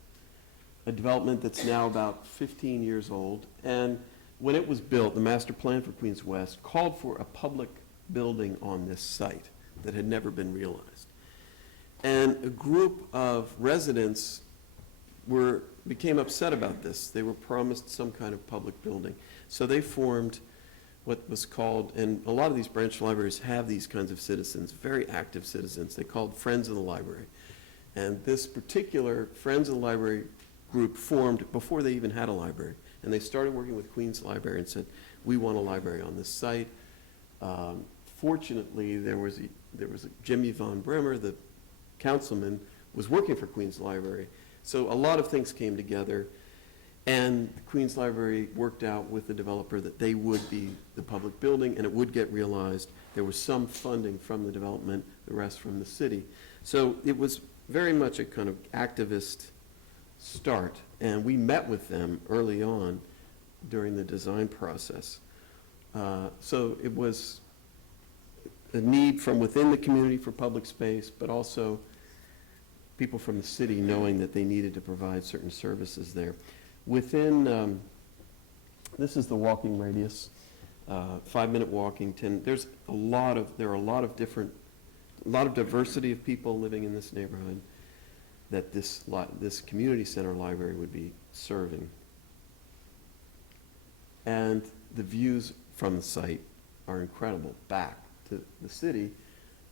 a development that's now about 15 years old. And when it was built, the master plan for Queens West called for a public building on this site that had never been realized. And a group of residents became upset about this. They were promised some kind of public building. So they formed what was called, and a lot of these branch libraries have these kinds of citizens, very active citizens. They called Friends of the Library. And this particular Friends of the Library group formed before they even had a library. And they started working with Queens Library and said, we want a library on this site. Fortunately, there was a Jimmy von Bremer, the councilman, was working for Queens Library. So a lot of things came together, and the Queens Library worked out with the developer that they would be the public building and it would get realized. There was some funding from the development, the rest from the city. So it was very much a kind of activist start, and we met with them early on during the design process. So it was a need from within the community for public space, but also people from the city knowing that they needed to provide certain services there. Within, this is the walking radius, 5-minute walking, there are a lot of diversity of people living in this neighborhood that this community center library would be serving. And the views from the site are incredible back to the city.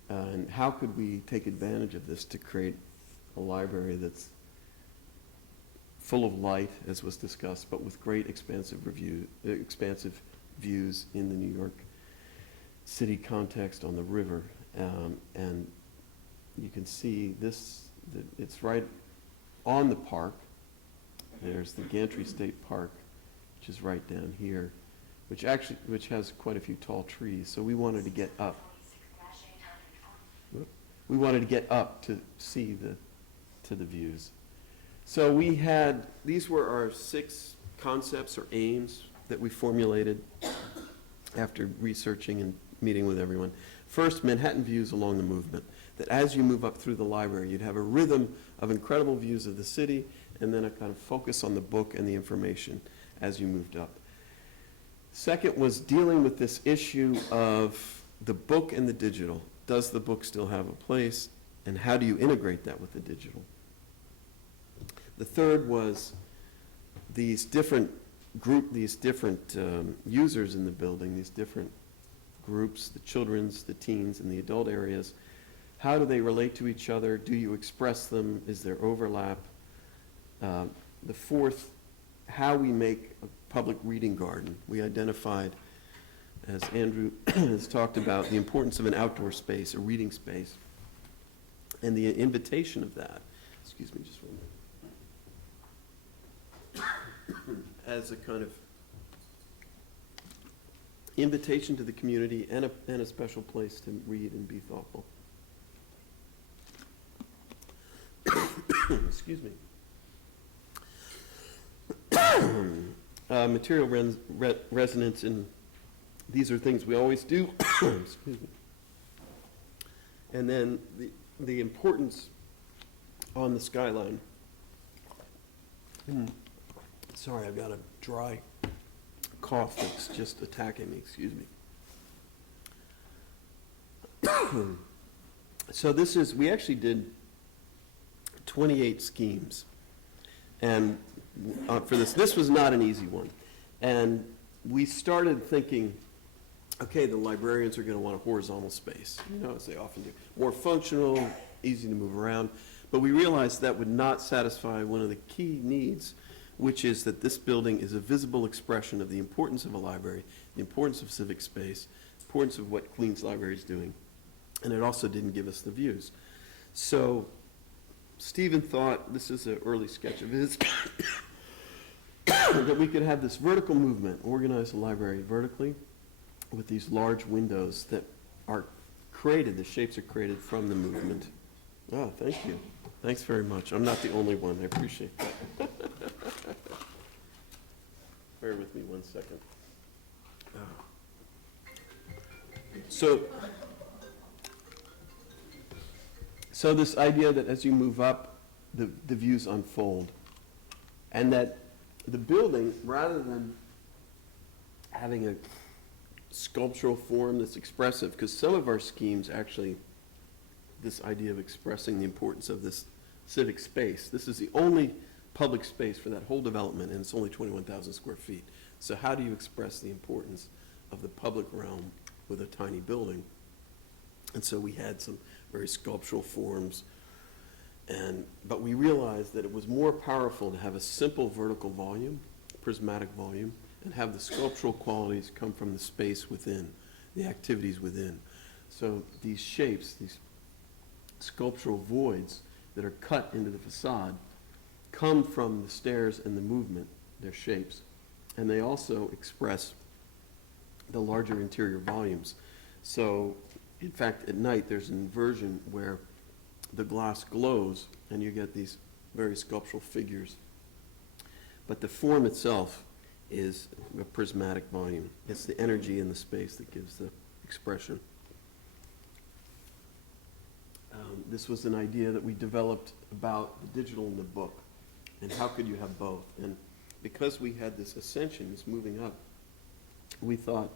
And how could we take advantage of this to create a library that's full of light, as was discussed, but with great expansive views in the New York City context on the river. And you can see this, it's right on the park. There's the Gantry State Park, which is right down here, which has quite a few tall trees. So we wanted to get up. we wanted to get up to see the views. So we had, these were our 6 concepts or aims that we formulated after researching and meeting with everyone. First, Manhattan views along the movement, that as you move up through the library, you'd have a rhythm of incredible views of the city, and then a kind of focus on the book and the information as you moved up. Second was dealing with this issue of the book and the digital. Does the book still have a place, and how do you integrate that with the digital? The third was these different users in the building, these different groups, the children's, the teens, and the adult areas. How do they relate to each other? Do you express them? Is there overlap? The fourth, how we make a public reading garden. We identified, as Andrew has talked about, the importance of an outdoor space, a reading space, and the invitation of that. Excuse me just 1 minute. As a kind of invitation to the community and a special place to read and be thoughtful. Excuse me. Material resonance, and these are things we always do. Excuse me. And then the importance on the skyline. Sorry, I've got a dry cough that's just attacking me, excuse me. So we actually did 28 schemes. And for this was not an easy one. And we started thinking, okay, the librarians are going to want a horizontal space, as they often do. More functional, easy to move around. But we realized that would not satisfy one of the key needs, which is that this building is a visible expression of the importance of a library, the importance of civic space, the importance of what Queens Library is doing. And it also didn't give us the views. So Stephen thought, this is an early sketch of his, that we could have this vertical movement, organize the library vertically with these large windows that are created, the shapes are created from the movement. Oh, thank you. Thanks very much. I'm not the only one. I appreciate that. Bear with me 1 second. So this idea that as you move up, the views unfold, and that the building, rather than having a sculptural form that's expressive, because some of our schemes actually, this idea of expressing the importance of this civic space, this is the only public space for that whole development, and it's only 21,000 square feet. So how do you express the importance of the public realm with a tiny building? And so we had some very sculptural forms, but we realized that it was more powerful to have a simple vertical volume, prismatic volume, and have the sculptural qualities come from the space within, the activities within. So these shapes, these sculptural voids that are cut into the facade, come from the stairs and the movement, their shapes, and they also express the larger interior volumes. So, in fact, at night there's an inversion where the glass glows and you get these very sculptural figures. But the form itself is a prismatic volume. It's the energy in the space that gives the expression. This was an idea that we developed about the digital and the book, and how could you have both. And because we had this ascension, this moving up, we thought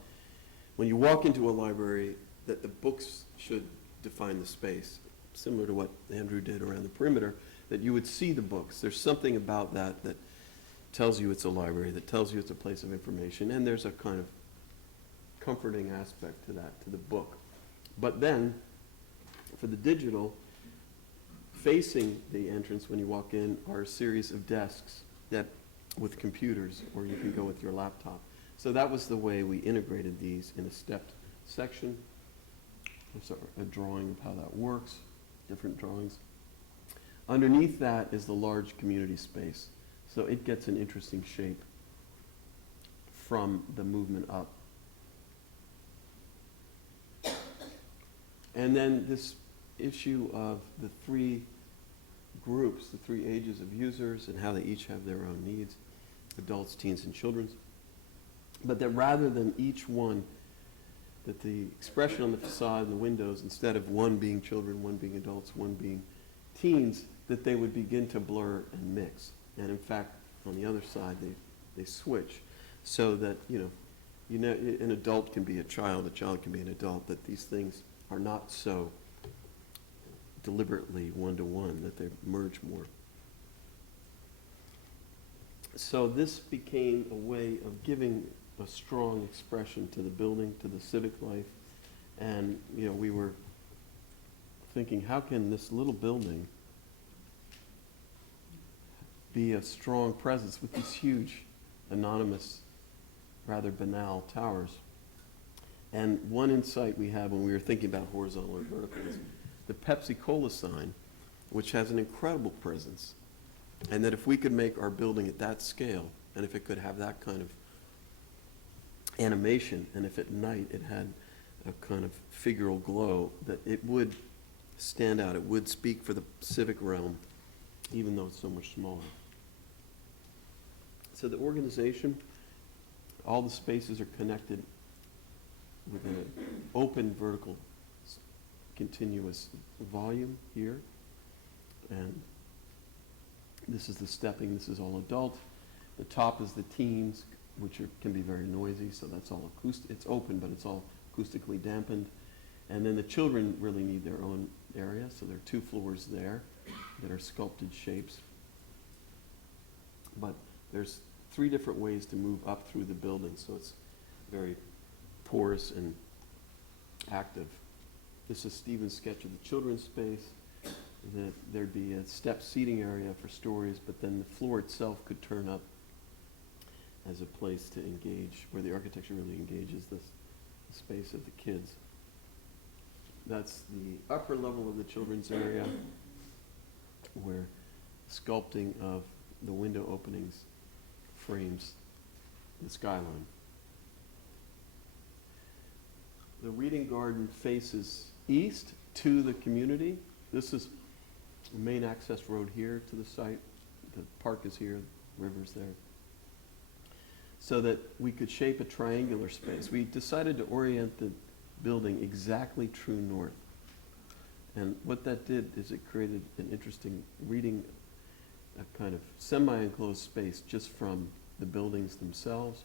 when you walk into a library that the books should define the space, similar to what Andrew did around the perimeter, that you would see the books. There's something about that that tells you it's a library, that tells you it's a place of information, and there's a kind of comforting aspect to that, to the book. But then, for the digital, facing the entrance when you walk in are a series of desks that with computers, or you can go with your laptop. So that was the way we integrated these in a stepped section. There's a drawing of how that works, different drawings. Underneath that is the large community space. So it gets an interesting shape from the movement up. And then this issue of the three groups, the three ages of users, and how they each have their own needs, adults, teens, and children. But that rather than each one, that the expression on the facade and the windows, instead of one being children, one being adults, one being teens, that they would begin to blur and mix. And in fact, on the other side, they switch, so that, an adult can be a child can be an adult, that these things are not so deliberately one-to-one, that they merge more. So this became a way of giving a strong expression to the building, to the civic life. And, we were thinking, how can this little building be a strong presence with these huge, anonymous, rather banal towers? And one insight we had when we were thinking about horizontal or vertical is the Pepsi-Cola sign, which has an incredible presence. And that if we could make our building at that scale, and if it could have that kind of animation, and if at night it had a kind of figural glow, that it would stand out, it would speak for the civic realm, even though it's so much smaller. So the organization, all the spaces are connected with an open vertical continuous volume here. And this is the stepping, this is all adult. The top is the teens, which can be very noisy, so that's all acoustic. It's open, but it's all acoustically dampened. And then the children really need their own area, so there are 2 floors there that are sculpted shapes. But there's 3 different ways to move up through the building, so it's very porous and active. This is Stephen's sketch of the children's space, that there'd be a step seating area for stories, but then the floor itself could turn up as a place to engage, where the architecture really engages the space of the kids. That's the upper level of the children's area, where sculpting of the window openings frames the skyline. The reading garden faces east to the community. This is the main access road here to the site. The park is here, the river's there. So that we could shape a triangular space. We decided to orient the building exactly true north. And what that did is it created an interesting reading, a kind of semi-enclosed space just from the buildings themselves.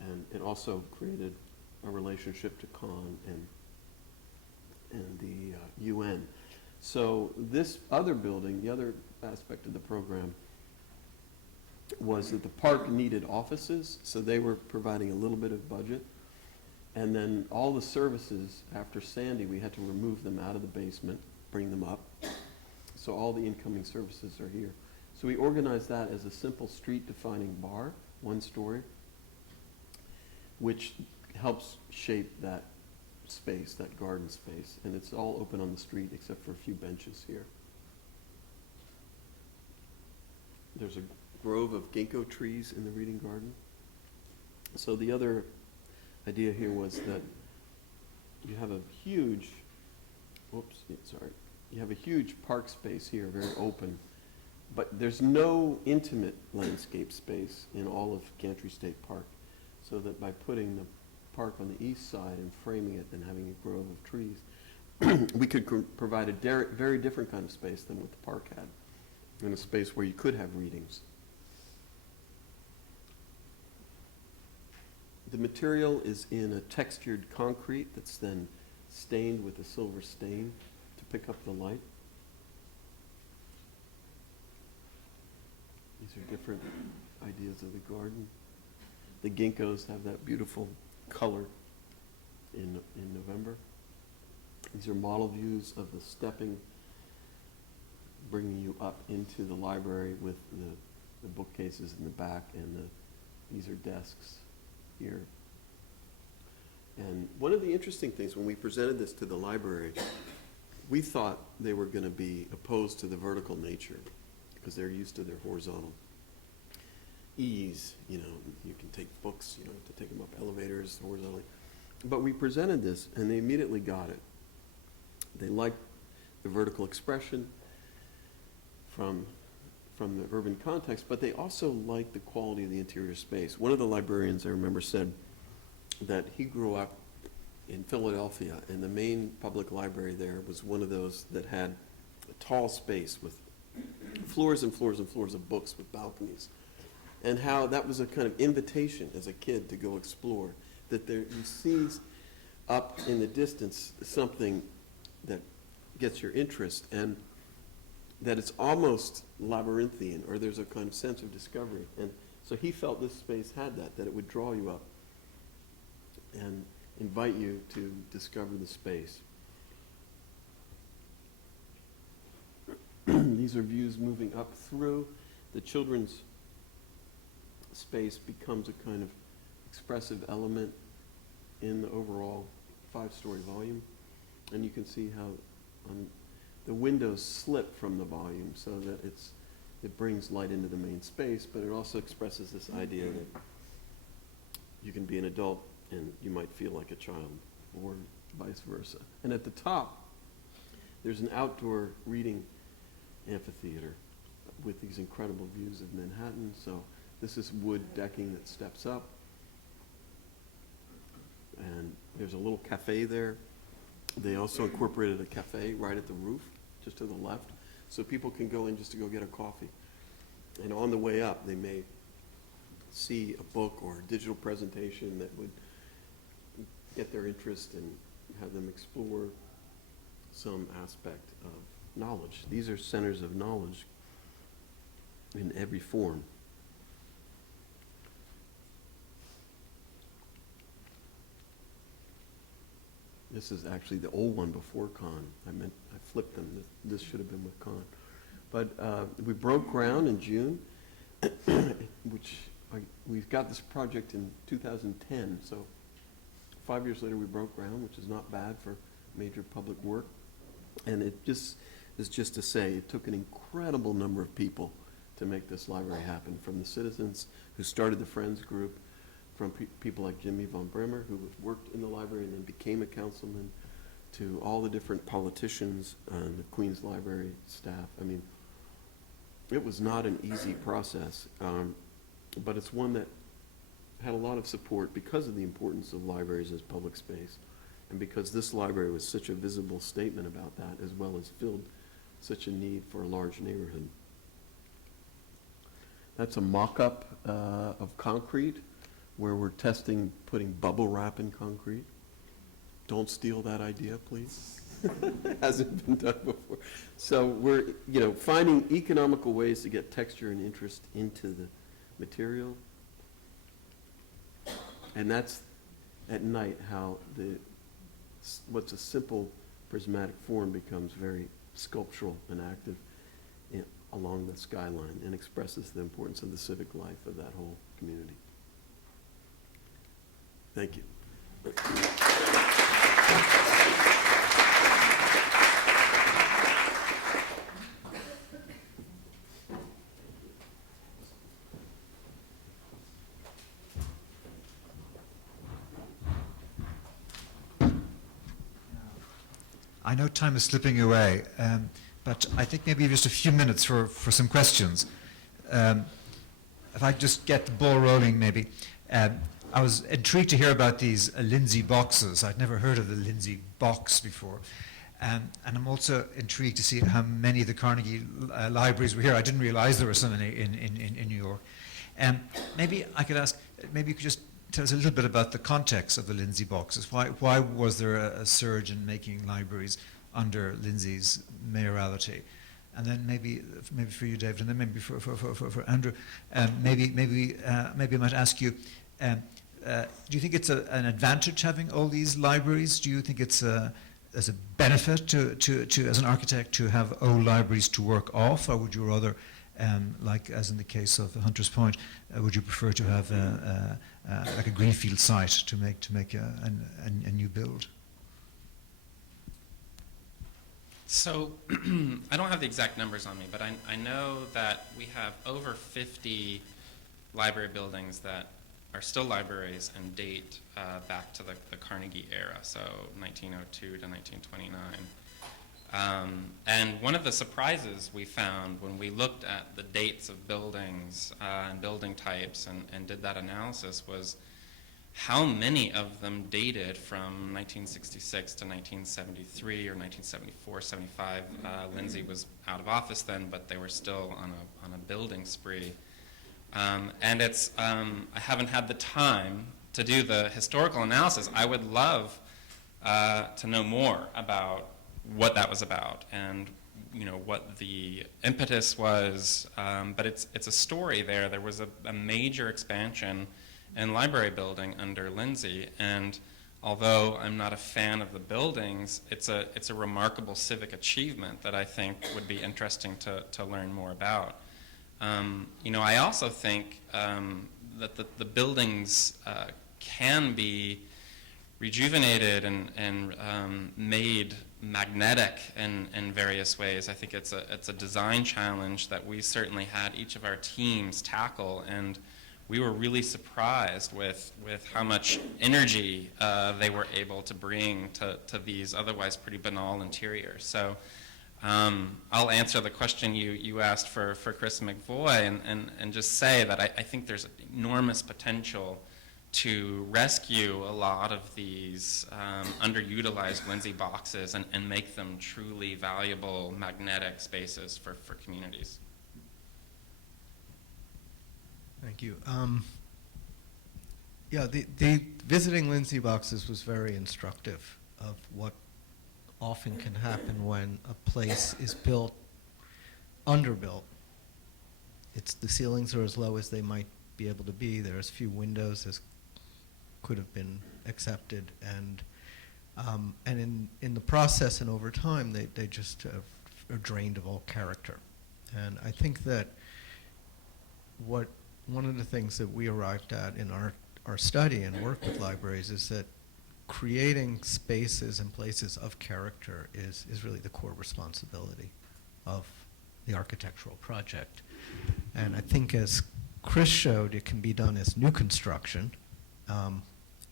And it also created a relationship to Con and the UN. So this other building, the other aspect of the program, was that the park needed offices, so they were providing a little bit of budget. And then all the services, after Sandy, we had to remove them out of the basement, bring them up. So all the incoming services are here. So we organized that as a simple street-defining bar, 1 story, which helps shape that space, that garden space. And it's all open on the street except for a few benches here. There's a grove of ginkgo trees in the reading garden. So the other idea here was that you have a huge, you have a huge park space here, very open, but there's no intimate landscape space in all of Gantry State Park. So that by putting the park on the east side and framing it and having a grove of trees, we could provide a very different kind of space than what the park had, and a space where you could have readings. The material is in a textured concrete that's then stained with a silver stain to pick up the light. These are different ideas of the garden. The ginkgos have that beautiful color in November. These are model views of the stepping, bringing you up into the library with the bookcases in the back, and these are desks here. And one of the interesting things when we presented this to the library, we thought they were going to be opposed to the vertical nature because they're used to their horizontal ease. You can take books, you don't have to take them up elevators horizontally. But we presented this and they immediately got it. They like the vertical expression from the urban context, but they also like the quality of the interior space. One of the librarians I remember said that he grew up in Philadelphia, and the main public library there was one of those that had a tall space with floors and floors and floors of books with balconies, and how that was a kind of invitation as a kid to go explore, that there he sees up in the distance something that gets your interest, and that it's almost labyrinthian, or there's a kind of sense of discovery. And so he felt this space had that it would draw you up and invite you to discover the space. These are views moving up through. The children's space becomes a kind of expressive element in the overall 5-story volume. And you can see how the windows slip from the volume so that it brings light into the main space, but it also expresses this idea that you can be an adult and you might feel like a child, or vice versa. And at the top, there's an outdoor reading amphitheater with these incredible views of Manhattan. So this is wood decking that steps up. And there's a little cafe there. They also incorporated a cafe right at the roof, just to the left, so people can go in just to go get a coffee. And on the way up, they may see a book or a digital presentation that would get their interest and have them explore some aspect of knowledge. These are centers of knowledge in every form. This is actually the old one before Con. I flipped them. This should have been with Con. But we broke ground in June, we've got this project in 2010. So 5 years later, we broke ground, which is not bad for major public work. And it just is just to say, it took an incredible number of people to make this library happen, from the citizens who started the Friends group, from people like Jimmy von Bremer, who worked in the library and then became a councilman, to all the different politicians and the Queens Library staff. I mean, it was not an easy process, but it's one that had a lot of support because of the importance of libraries as public space, and because this library was such a visible statement about that, as well as filled such a need for a large neighborhood. That's a mock-up of concrete, where we're testing putting bubble wrap in concrete. Don't steal that idea, please. It hasn't been done before. So we're, finding economical ways to get texture and interest into the material. And that's at night how what's a simple prismatic form becomes very sculptural and active along the skyline, and expresses the importance of the civic life of that whole community. Thank you. I know time is slipping away, but I think maybe just a few minutes for some questions. If I just get the ball rolling, maybe. I was intrigued to hear about these Lindsay boxes. I'd never heard of the Lindsay box before. And I'm also intrigued to see how many of the Carnegie libraries were here. I didn't realize there were so many in New York. Maybe I could ask, maybe you could just tell us a little bit about the context of the Lindsay boxes. Why was there a surge in making libraries under Lindsay's mayoralty? And then maybe for you, David, and then maybe for Andrew, maybe I might ask you, do you think it's an advantage having all these libraries? Do you think it's as a benefit to as an architect to have old libraries to work off, or would you rather, like as in the case of Hunter's Point, would you prefer to have like a greenfield site to make a new build? So I don't have the exact numbers on me, but I know that we have over 50 library buildings that are still libraries and date back to the Carnegie era, so 1902 to 1929. And one of the surprises we found when we looked at the dates of buildings and building types and did that analysis was how many of them dated from 1966 to 1973 or 1974, 75. Lindsay was out of office then, but they were still on a building spree. And it's, I haven't had the time to do the historical analysis. I would love to know more about what that was about and what the impetus was. But it's a story there. There was a major expansion in library building under Lindsay, and although I'm not a fan of the buildings, it's a remarkable civic achievement that I think would be interesting to learn more about. I also think that the buildings can be rejuvenated and made magnetic in various ways. I think it's a design challenge that we certainly had each of our teams tackle, and we were really surprised with how much energy they were able to bring to these otherwise pretty banal interiors. So I'll answer the question you asked for Chris McVoy and just say that I think there's enormous potential to rescue a lot of these underutilized Lindsay boxes and make them truly valuable magnetic spaces for communities. Thank you. Yeah, the visiting Lindsay boxes was very instructive of what often can happen when a place is underbuilt. The ceilings are as low as they might be able to be. There are as few windows as could have been accepted, and in the process and over time, they just are drained of all character. And I think that one of the things that we arrived at in our study and work with libraries is that creating spaces and places of character is really the core responsibility of the architectural project. And I think, as Chris showed, it can be done as new construction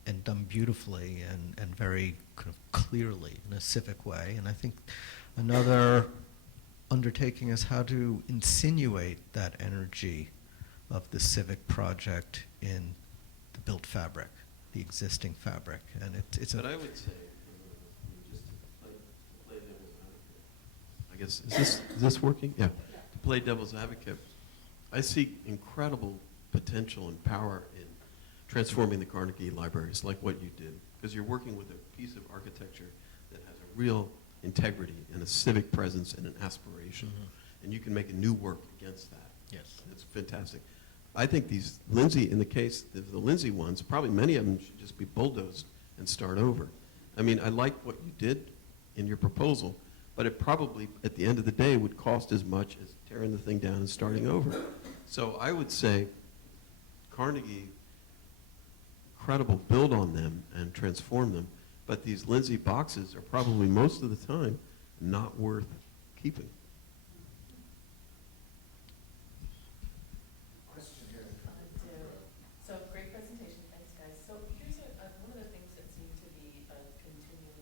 and done beautifully and very kind of clearly in a civic way. And I think another undertaking is how to insinuate that energy of the civic project in the built fabric, the existing fabric. And it's But I would say, just to play devil's advocate, I guess, is this working? Yeah. To play devil's advocate, I see incredible potential and power in transforming the Carnegie libraries like what you did, because you're working with a piece of architecture that has a real integrity and a civic presence and an aspiration, and you can make a new work against that. Yes. It's fantastic. I think these Lindsay, in the case of the Lindsay ones, probably many of them should just be bulldozed and start over. I mean, I like what you did in your proposal, but it probably, at the end of the day, would cost as much as tearing the thing down and starting over. So I would say Carnegie, incredible, build on them and transform them, but these Lindsay boxes are probably most of the time not worth keeping. So great presentation, thanks guys. So here's one of the things that seemed to be a continuing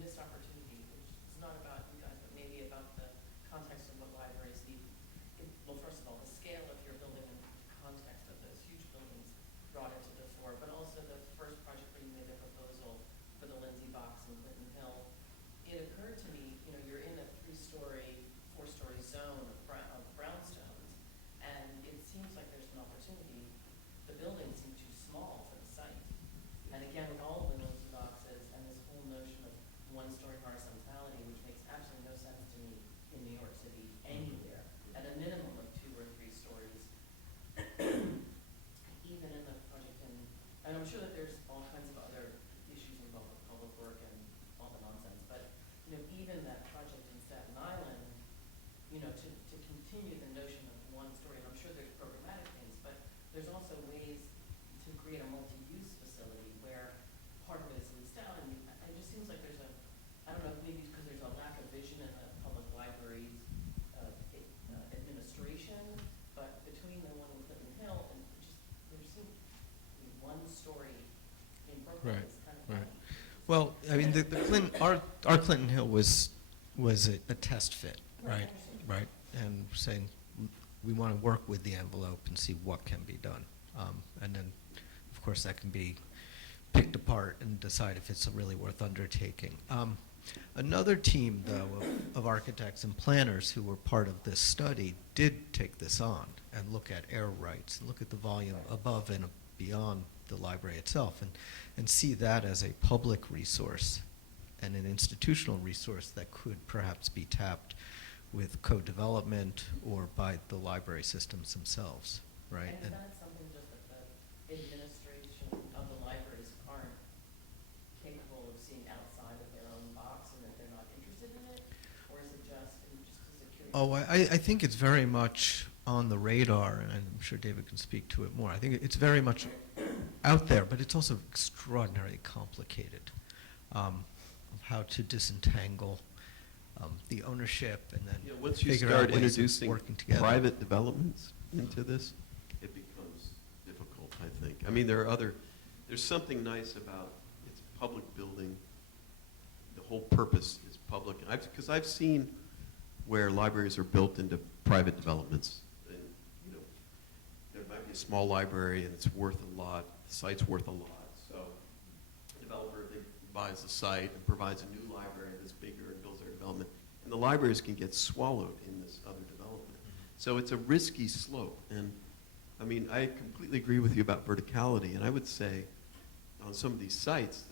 missed opportunity, which is not about you guys, but maybe about the context of what libraries need. Well, first of all, the scale of your building and context of those huge buildings brought it to the fore, but also the first project where you made a proposal for the Lindsay box in Clinton Hill. It occurred to me, you're in a 3-story, 4-story zone of brownstones, and it seems like there's an opportunity. The buildings seem too small for the site. And again, with all of the Lindsay boxes and this whole notion of 1-story horizontality, which makes absolutely no sense to me in New York City anywhere, at a minimum of 2 or 3 stories. Even in the project and I'm sure that there's all kinds of other issues involved with public work and all the nonsense, but even that project in Staten Island, to continue the notion of 1 story, and I'm sure there's programmatic things, but there's also ways to create a multi-use facility where part of it is leased out, and it just seems like there's I don't know, maybe because there's a lack of vision in the public libraries administration, but between the one in Clinton Hill and there seems to be 1 story in Brooklyn. Right, It's kind of right. Well, I mean, our Clinton Hill was was it a test fit, right? Right, and saying, we want to work with the envelope and see what can be done. And then, of course, that can be picked apart and decide if it's really worth undertaking. Another team, though, of architects and planners who were part of this study did take this on and look at air rights, and look at the volume above and beyond the library itself, and see that as a public resource and an institutional resource that could perhaps be tapped with co-development or by the library systems themselves, right? And is that something just that the administration of the libraries aren't capable of seeing outside of their own box and that they're not interested in it? Or is it just as a curiosity? Oh, I think it's very much on the radar, and I'm sure David can speak to it more. I think it's very much out there, but it's also extraordinarily complicated of how to disentangle the ownership and then Yeah, once you figure start out ways of introducing working together. private developments into this, it becomes difficult, I think. I mean, there's something nice about it's a public building. The whole purpose is public. Because I've seen where libraries are built into private developments. And, you know, there might be a small library and it's worth a lot, the site's worth a lot. So the developer buys the site and provides a new library that's bigger and builds their development. And the libraries can get swallowed in this other development. So it's a risky slope. And I mean, I completely agree with you about verticality. And I would say on some of these sites,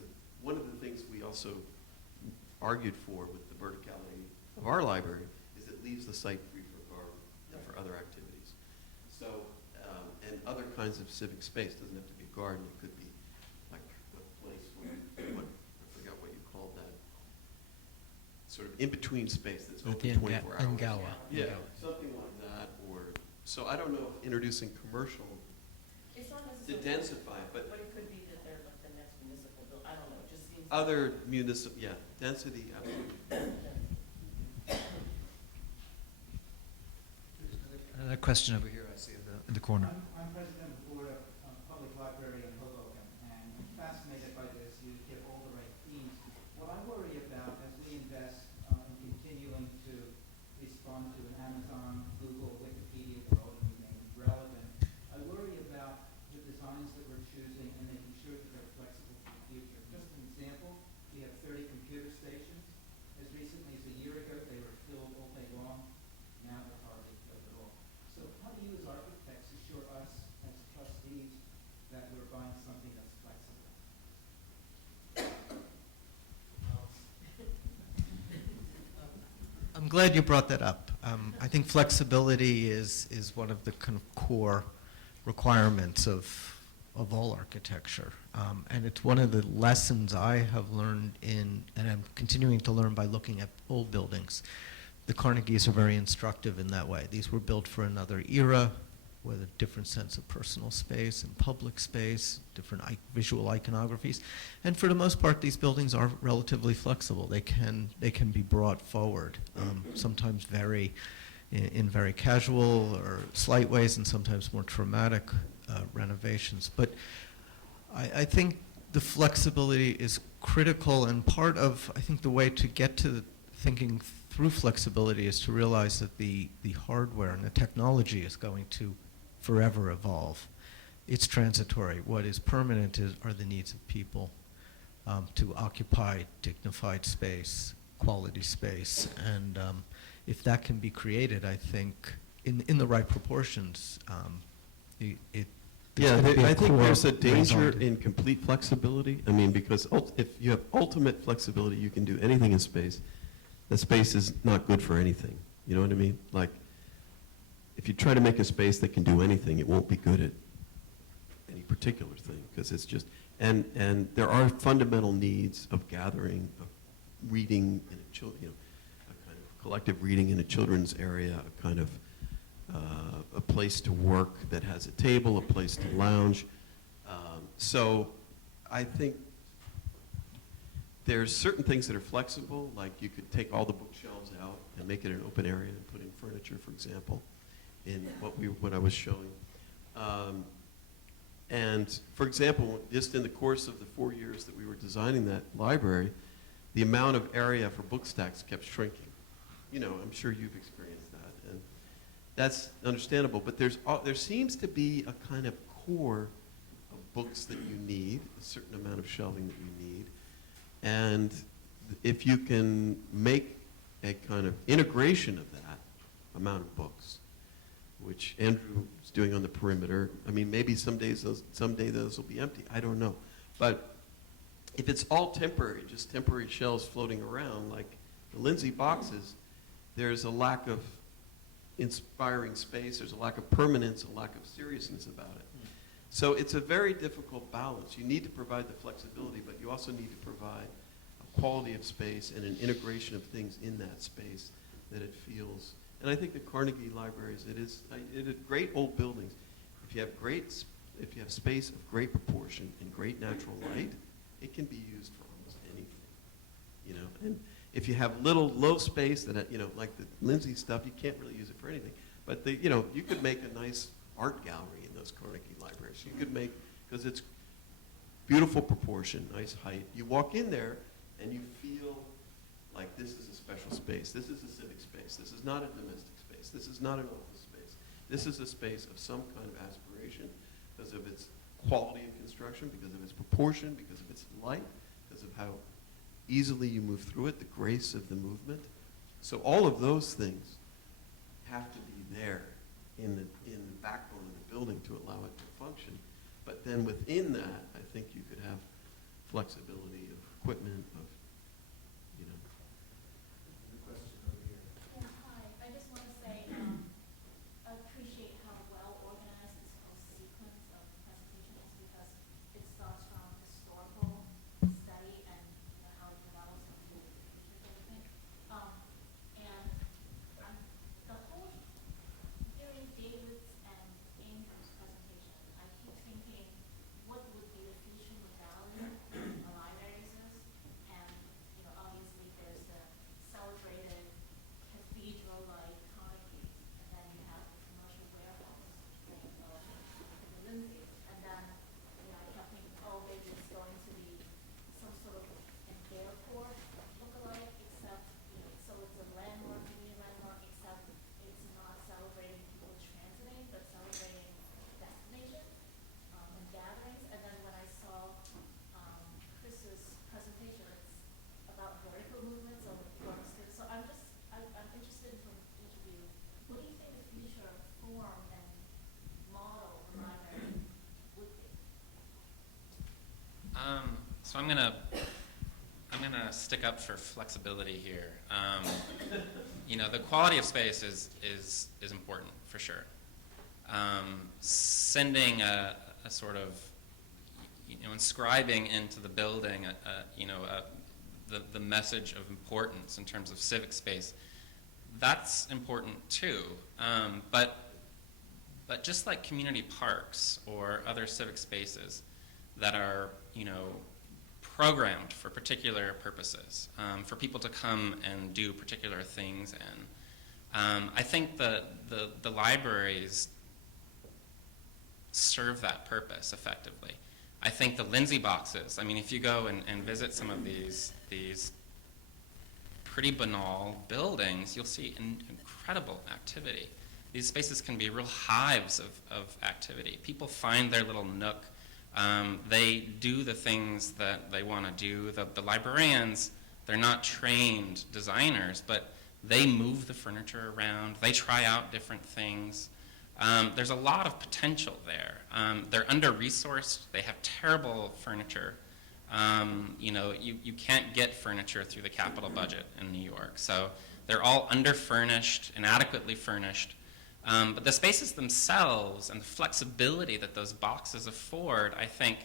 one of the things we also argued for with the verticality of our library is it leaves the site free for garden and for other activities. So, and other kinds of civic space. Doesn't have to be a garden. It could be like a place where, I forgot what you called that, sort of in-between space that's open 24 hours. Ngawa. Yeah, something like that. Or so I don't know if introducing commercial It's not to necessarily. densify, but But it could be that they're like the next municipal building. I don't know, it just seems. other municipal, yeah, density, absolutely. Another question over here, I see in the corner. I'm president of the board of Public Library in Hoboken, and I'm fascinated by this. You give all the right themes. What I worry about as we invest in continuing to respond to an Amazon, Google, Wikipedia world and remain relevant, I worry about the designs that we're choosing and making sure that they're flexible for the future. Just an example, we have 30 computer stations. As recently as a year ago, they were filled all day long. Now they're hardly filled at all. So how do you as architects assure us as trustees that we're buying something that's flexible? I'm glad you brought that up. I think flexibility is one of the kind of core requirements of all architecture. And it's one of the lessons I have learned and I'm continuing to learn by looking at old buildings. The Carnegies are very instructive in that way. These were built for another era with a different sense of personal space and public space, different visual iconographies. And for the most part, these buildings are relatively flexible. They can be brought forward, sometimes in very casual or slight ways, and sometimes more traumatic renovations. But I think the flexibility is critical, and part of, I think, the way to get to thinking through flexibility is to realize that the hardware and the technology is going to forever evolve. It's transitory. What is permanent are the needs of people to occupy dignified space, quality space, and if that can be created, I think, in the right proportions, Yeah, I think there's a danger raison in complete flexibility. I mean, because if you have ultimate flexibility, you can do anything in space. The space is not good for anything. You know what I mean? Like, if you try to make a space that can do anything, it won't be good at any particular thing, because it's just, and there are fundamental needs of gathering, of reading in a kind of collective reading in a children's area, a kind of a place to work that has a table, a place to lounge. So I think there's certain things that are flexible, like you could take all the bookshelves out and make it an open area and put in furniture, for example, in what I was showing. And for example, just in the course of the 4 years that we were designing that library, the amount of area for book stacks kept shrinking. You know, I'm sure you've experienced that, and that's understandable. But there seems to be a kind of core of books that you need, a certain amount of shelving that you need, and if you can make a kind of integration of that amount of books, which Andrew is doing on the perimeter. I mean, maybe someday those will be empty. I don't know. But if it's all temporary, just temporary shelves floating around, like the Lindsay boxes, there's a lack of inspiring space. There's a lack of permanence, a lack of seriousness about it. So it's a very difficult balance. You need to provide the flexibility, but you also need to provide a quality of space and an integration of things in that space that it feels. And I think the Carnegie libraries, it is great old buildings. If you have space of great proportion and great natural light, it can be used for almost anything, you know. And if you have low space that, you know, like the Lindsay stuff, you can't really use it for anything. But you know, you could make a nice art gallery in those Carnegie libraries. You could make, because it's beautiful proportion, nice height. You walk in there and you feel like this is a special space. This is a civic space. This is not a domestic space. This is not an office space. This is a space of some kind of aspiration because of its quality of construction, because of its proportion, because of its light, because of how easily you move through it, the grace of the movement. So all of those things have to be there in the backbone of the building to allow it to function. But then within that, I think you could have flexibility of equipment, of, you know. Yeah, hi. I just want to say, I appreciate how well organized this whole sequence of the presentation is, because it starts from historical study and how it develops into the future sort of thing. And the whole, during David's and Andrew's presentation, I keep thinking, what would be the future modality of libraries is? And, you know, obviously there's the celebrated cathedral-like Carnegie, and then you have the commercial warehouse thing of the Lindsay. And then, you know, I kept thinking, oh, maybe it's going to be some sort of an airport look-alike, except, you know, so it's a landmark, community landmark, except it's not celebrating people transiting, but celebrating destinations and gatherings. And then when I saw Chris's presentation, it's about vertical movements of workspace. So I'm interested from each of you, what do you think the future form and model of the library would be? So I'm gonna stick up for flexibility here. You know, the quality of space is important for sure. Sending a sort of, you know, inscribing into the building the message of importance in terms of civic space, that's important too. But just like community parks or other civic spaces that are, you know, programmed for particular purposes, for people to come and do particular things in, I think the libraries serve that purpose effectively. I think the Lindsay boxes, I mean, if you go and visit some of these pretty banal buildings, you'll see incredible activity. These spaces can be real hives of activity. People find their little nook. They do the things that they want to do. The librarians, they're not trained designers, but they move the furniture around. They try out different things. There's a lot of potential there. They're under-resourced. They have terrible furniture. You know, you can't get furniture through the capital budget in New York. So they're all under-furnished, inadequately furnished. But the spaces themselves and the flexibility that those boxes afford, I think,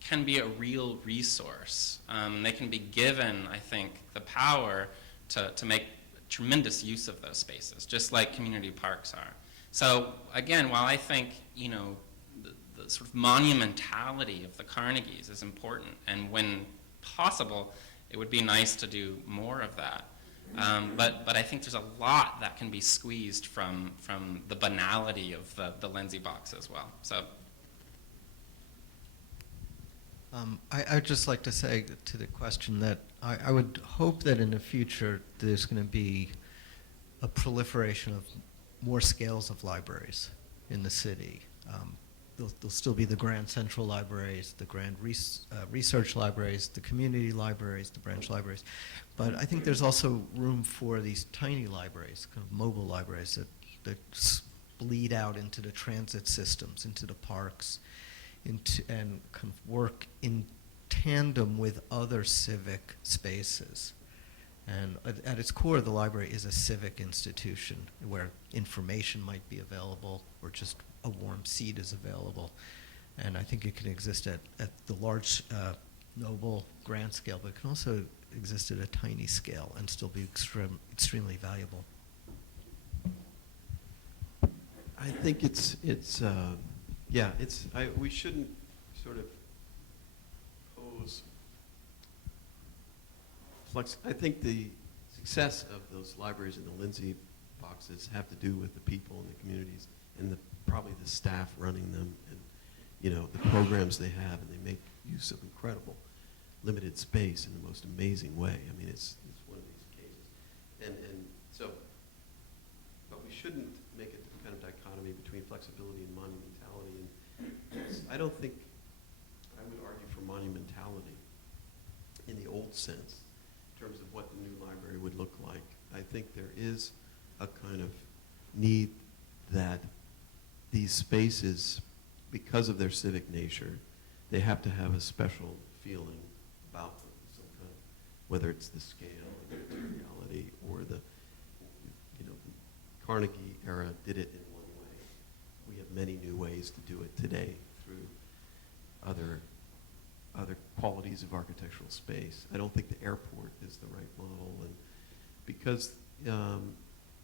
can be a real resource. They can be given, I think, the power to make tremendous use of those spaces, just like community parks are. So again, while I think, you know, the sort of monumentality of the Carnegies is important, and when possible, it would be nice to do more of that. But I think there's a lot that can be squeezed from the banality of the Lindsay box as well. So. I'd just like to say to the question that I would hope that in the future there's going to be a proliferation of more scales of libraries in the city. There'll still be the grand central libraries, the grand research libraries, the community libraries, the branch libraries. But I think there's also room for these tiny libraries, kind of mobile libraries that bleed out into the transit systems, into the parks, and kind of work in tandem with other civic spaces. And at its core, the library is a civic institution where information might be available or just a warm seat is available. And I think it can exist at the large, noble, grand scale, but it can also exist at a tiny scale and still be extremely valuable. I think we shouldn't sort of pose I think the success of those libraries in the Lindsay boxes have to do with the people and the communities and probably the staff running them and, you know, the programs they have, and they make use of incredible limited space in the most amazing way. I mean, it's one of these cases. And so, but we shouldn't make a kind of dichotomy between flexibility and monumentality. And I don't think I would argue for monumentality in the old sense, in terms of what the new library would look like. I think there is a kind of need that these spaces, because of their civic nature, they have to have a special feeling about them, some kind of, whether it's the scale, the materiality, or the, you know, the Carnegie era did it in one way. We have many new ways to do it today through other qualities of architectural space. I don't think the airport is the right model, and because,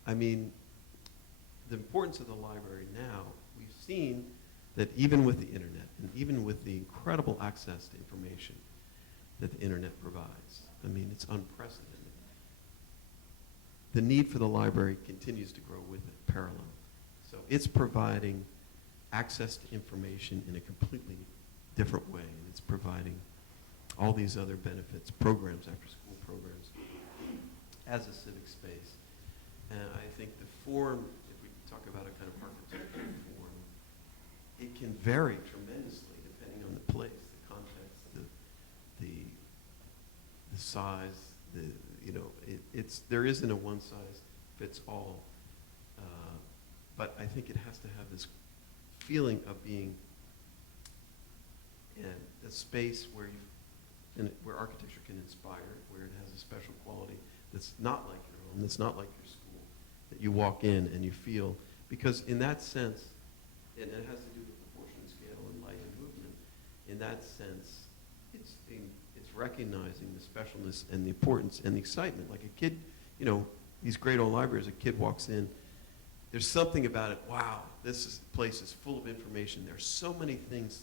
I mean, the importance of the library now, we've seen that even with the internet, and even with the incredible access to information that the internet provides, I mean, it's unprecedented. The need for the library continues to grow with it, parallel. So it's providing access to information in a completely different way, and it's providing all these other benefits, programs, after-school programs, as a civic space. And I think the form, if we talk about a kind of architectural form, it can vary tremendously depending on the place, the context, the size, you know, there isn't a one-size-fits-all, but I think it has to have this feeling of being in a space where where architecture can inspire, where it has a special quality that's not like your home, that's not like your school, that you walk in and you feel, because in that sense, and it has to do with proportion, scale, and light and movement, in that sense, it's recognizing the specialness and the importance and the excitement. Like a kid, you know, these great old libraries, a kid walks in, there's something about it, wow, this place is full of information. There's so many things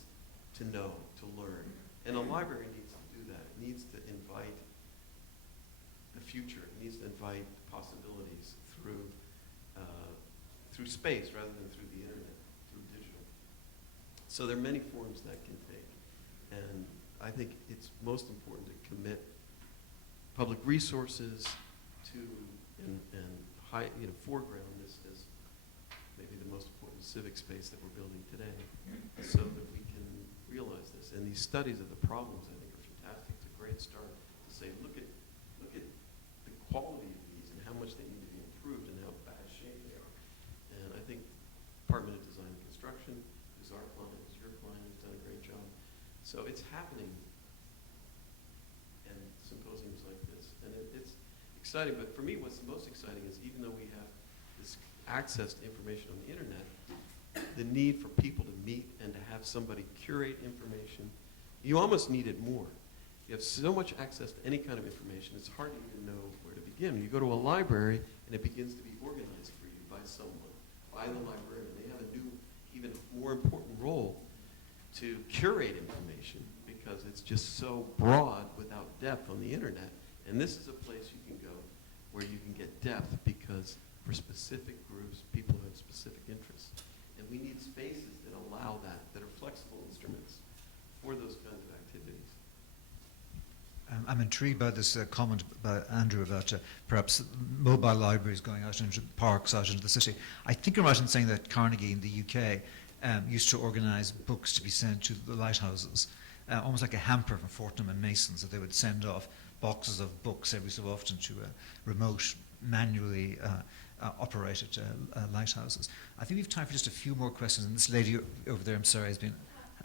to know, to learn. And a library needs to do that. It needs to invite the future. It needs to invite possibilities through space rather than through the internet, through digital. So there are many forms that can take. And I think it's most important to commit public resources to and foreground this as maybe the most important civic space that we're building today, so that we can realize this. And these studies of the problems, I think, are fantastic. It's a great start to say, look at the quality of these and how much they need to be improved and how bad shape they are. And I think Department of Design and Construction, who's our client, who's your client, has done a great job. So it's happening, and symposiums like this. And it's exciting, but for me, what's the most exciting is even though we have this access to information on the internet, the need for people to meet and to have somebody curate information, you almost need it more. You have so much access to any kind of information, it's hard to even know where to begin. You go to a library, and it begins to be organized for you by someone, by the librarian. They have a new, even more important role to curate information, because it's just so broad without depth on the internet. And this is a place you can go where you can get depth, because for specific groups, people who have specific interests. And we need spaces that allow that are flexible instruments for those kinds of activities. I'm intrigued by this comment by Andrew about perhaps mobile libraries going out into parks, out into the city. I think I'm right in saying that Carnegie in the UK used to organise books to be sent to the lighthouses, almost like a hamper from Fortnum and Mason's, that they would send off boxes of books every so often to remote, manually operated lighthouses. I think we have time for just a few more questions. And this lady over there, I'm sorry, has been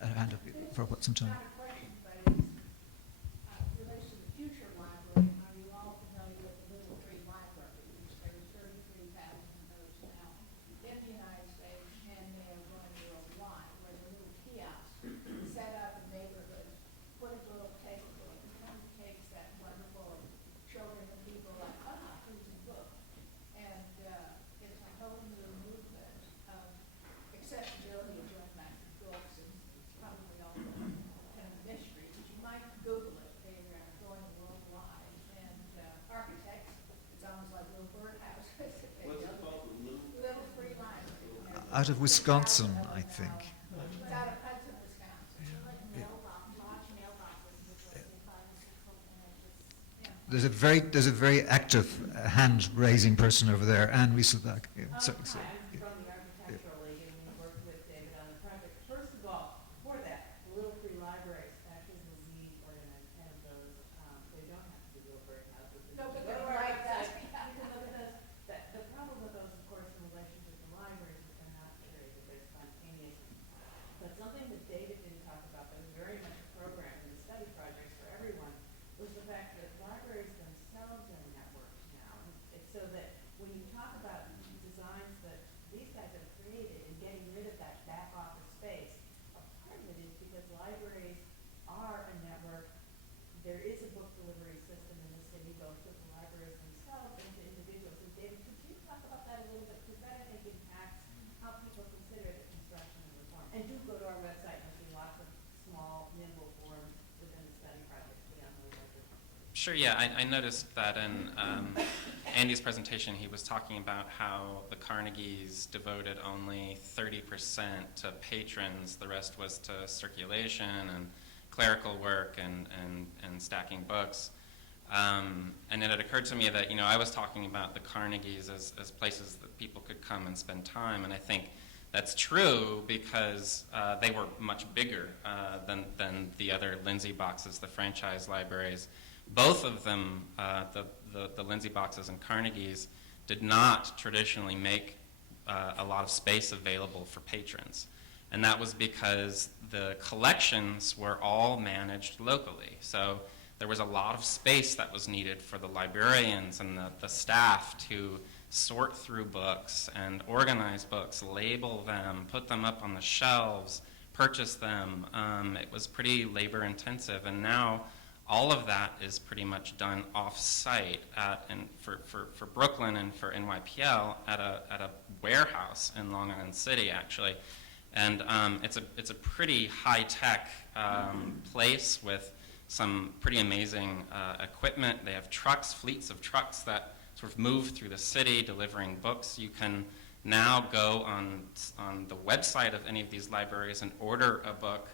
a hand up for quite some time. Not a question, but it's relates to the future library. Are you all familiar with the Little Tree Library? Which there's 33,000 of those now in the United States, and they are going worldwide, where the little kiosks set up in neighborhoods, put a little table, and kind of takes that wonderful children and people like, here's a book. And it's a whole new movement of accessibility of electronic books, and it's probably all kind of mystery, but you might Google it. They are going worldwide, and architects, it's almost like little birdhouses. What's it called? Little Free Library. Out of Wisconsin, I think. It's out of Hudson, Wisconsin. Like large mailboxes with like 5 or 6 open images. There's a very active hand-raising person over there, Anne Rieselbach. Yeah, sorry, Hi, sorry. I'm from the Architectural League, and we worked with David on the project. First of all, before that, the Little Free Libraries actually will be organized 10 of those. They don't have to be little birdhouses. No, but Go to they're our like that. website, you can look at those. The problem with those, of course, in relation to the libraries, is they're not curated, they're spontaneous. But something that David didn't talk about that was very much a program in the study projects for everyone was the fact that libraries themselves are networked now. It's so that when you talk about designs that these guys have created and getting rid of that back office space, a part of it is because libraries are a network. There is a book delivery system in the city, both to the libraries themselves and to individuals. And David, could you talk about that a little bit? Because that, I think, impacts how people consider the construction and reform. And do go to our website and see lots of small, nimble forms within the study project beyond the library. Sure, yeah, I noticed that in Andy's presentation, he was talking about how the Carnegies devoted only 30% to patrons, the rest was to circulation and clerical work and stacking books. And it had occurred to me that, I was talking about the Carnegies as places that people could come and spend time, and I think that's true because they were much bigger than the other Lindsay boxes, the franchise libraries. Both of them, the Lindsay boxes and Carnegies, did not traditionally make a lot of space available for patrons. And that was because the collections were all managed locally. So there was a lot of space that was needed for the librarians and the staff to sort through books and organize books, label them, put them up on the shelves, purchase them. It was pretty labor intensive, and now all of that is pretty much done off-site for Brooklyn and for NYPL at a warehouse in Long Island City, actually. And it's a pretty high-tech place with some pretty amazing equipment. They have trucks, fleets of trucks that sort of move through the city delivering books. You can now go on the website of any of these libraries and order a book.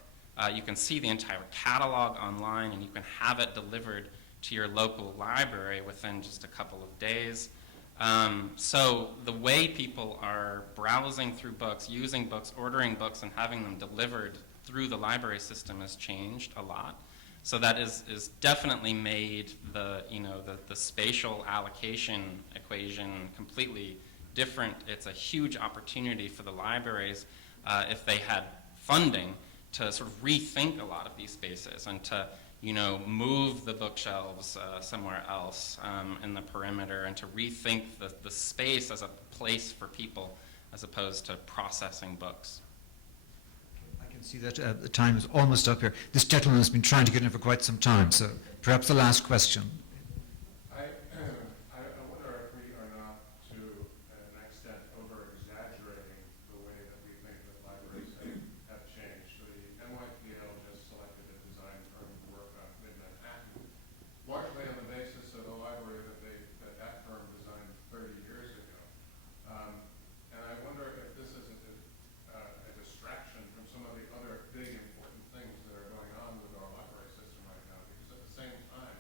You can see the entire catalog online, and you can have it delivered to your local library within just a couple of days. So the way people are browsing through books, using books, ordering books, and having them delivered through the library system has changed a lot. So that is definitely made the spatial allocation equation completely different. It's a huge opportunity for the libraries if they had funding to sort of rethink a lot of these spaces and to move the bookshelves somewhere else in the perimeter, and to rethink the space as a place for people as opposed to processing books. I can see that the time is almost up here. This gentleman has been trying to get in for quite some time, so perhaps the last question. I wonder if we are not, to an extent, over-exaggerating the way that we think that libraries have changed. The NYPL just selected a design firm to work on Mid-Manhattan, largely on the basis of a library that firm designed 30 years ago. And I wonder if this isn't a distraction from some of the other big important things that are going on with our library system right now, because at the same time,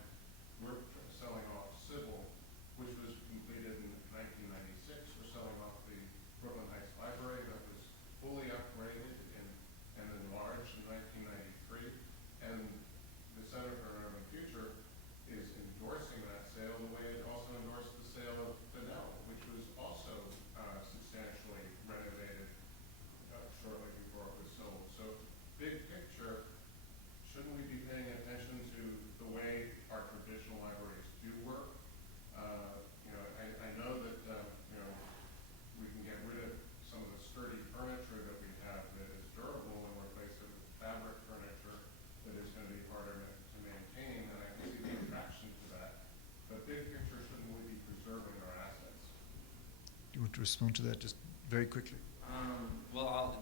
you want to respond to that just very quickly?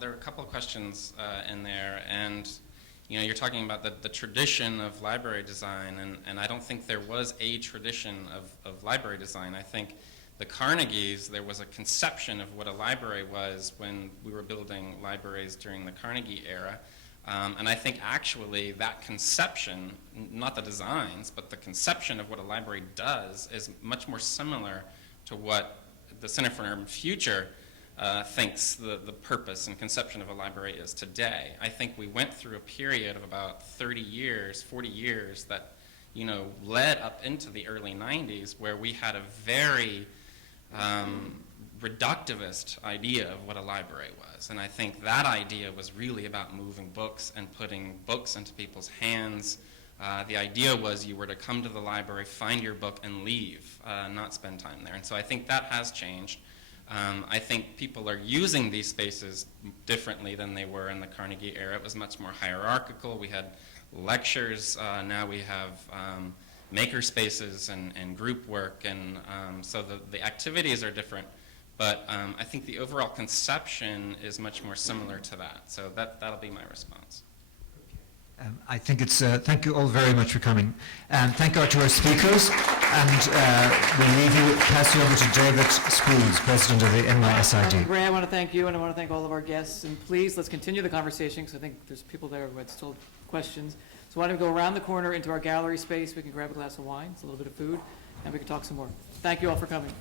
There are a couple of questions in there, and you're talking about the tradition of library design, and I don't think there was a tradition of library design. I think the Carnegies, there was a conception of what a library was when we were building libraries during the Carnegie era. And I think actually that conception, not the designs, but the conception of what a library does is much more similar to what the Center for an Urban Future thinks the purpose and conception of a library is today. I think we went through a period of about 30 years, 40 years that, led up into the early 90s where we had a very reductivist idea of what a library was. And I think that idea was really about moving books and putting books into people's hands. The idea was you were to come to the library, find your book, and leave, not spend time there. And so I think that has changed. I think people are using these spaces differently than they were in the Carnegie era. It was much more hierarchical. We had lectures. Now we have maker spaces and group work. And so the activities are different. But I think the overall conception is much more similar to that. So that'll be my response. I think it's, thank you all very much for coming. And thank you to our speakers. And we'll leave you, pass you over to David Sprules, President of the NYSID. Ray, I want to thank you, and I want to thank all of our guests. And please, let's continue the conversation, because I think there's people there who had still questions. So why don't we go around the corner into our gallery space. We can grab a glass of wine, it's a little bit of food, and we can talk some more. Thank you all for coming.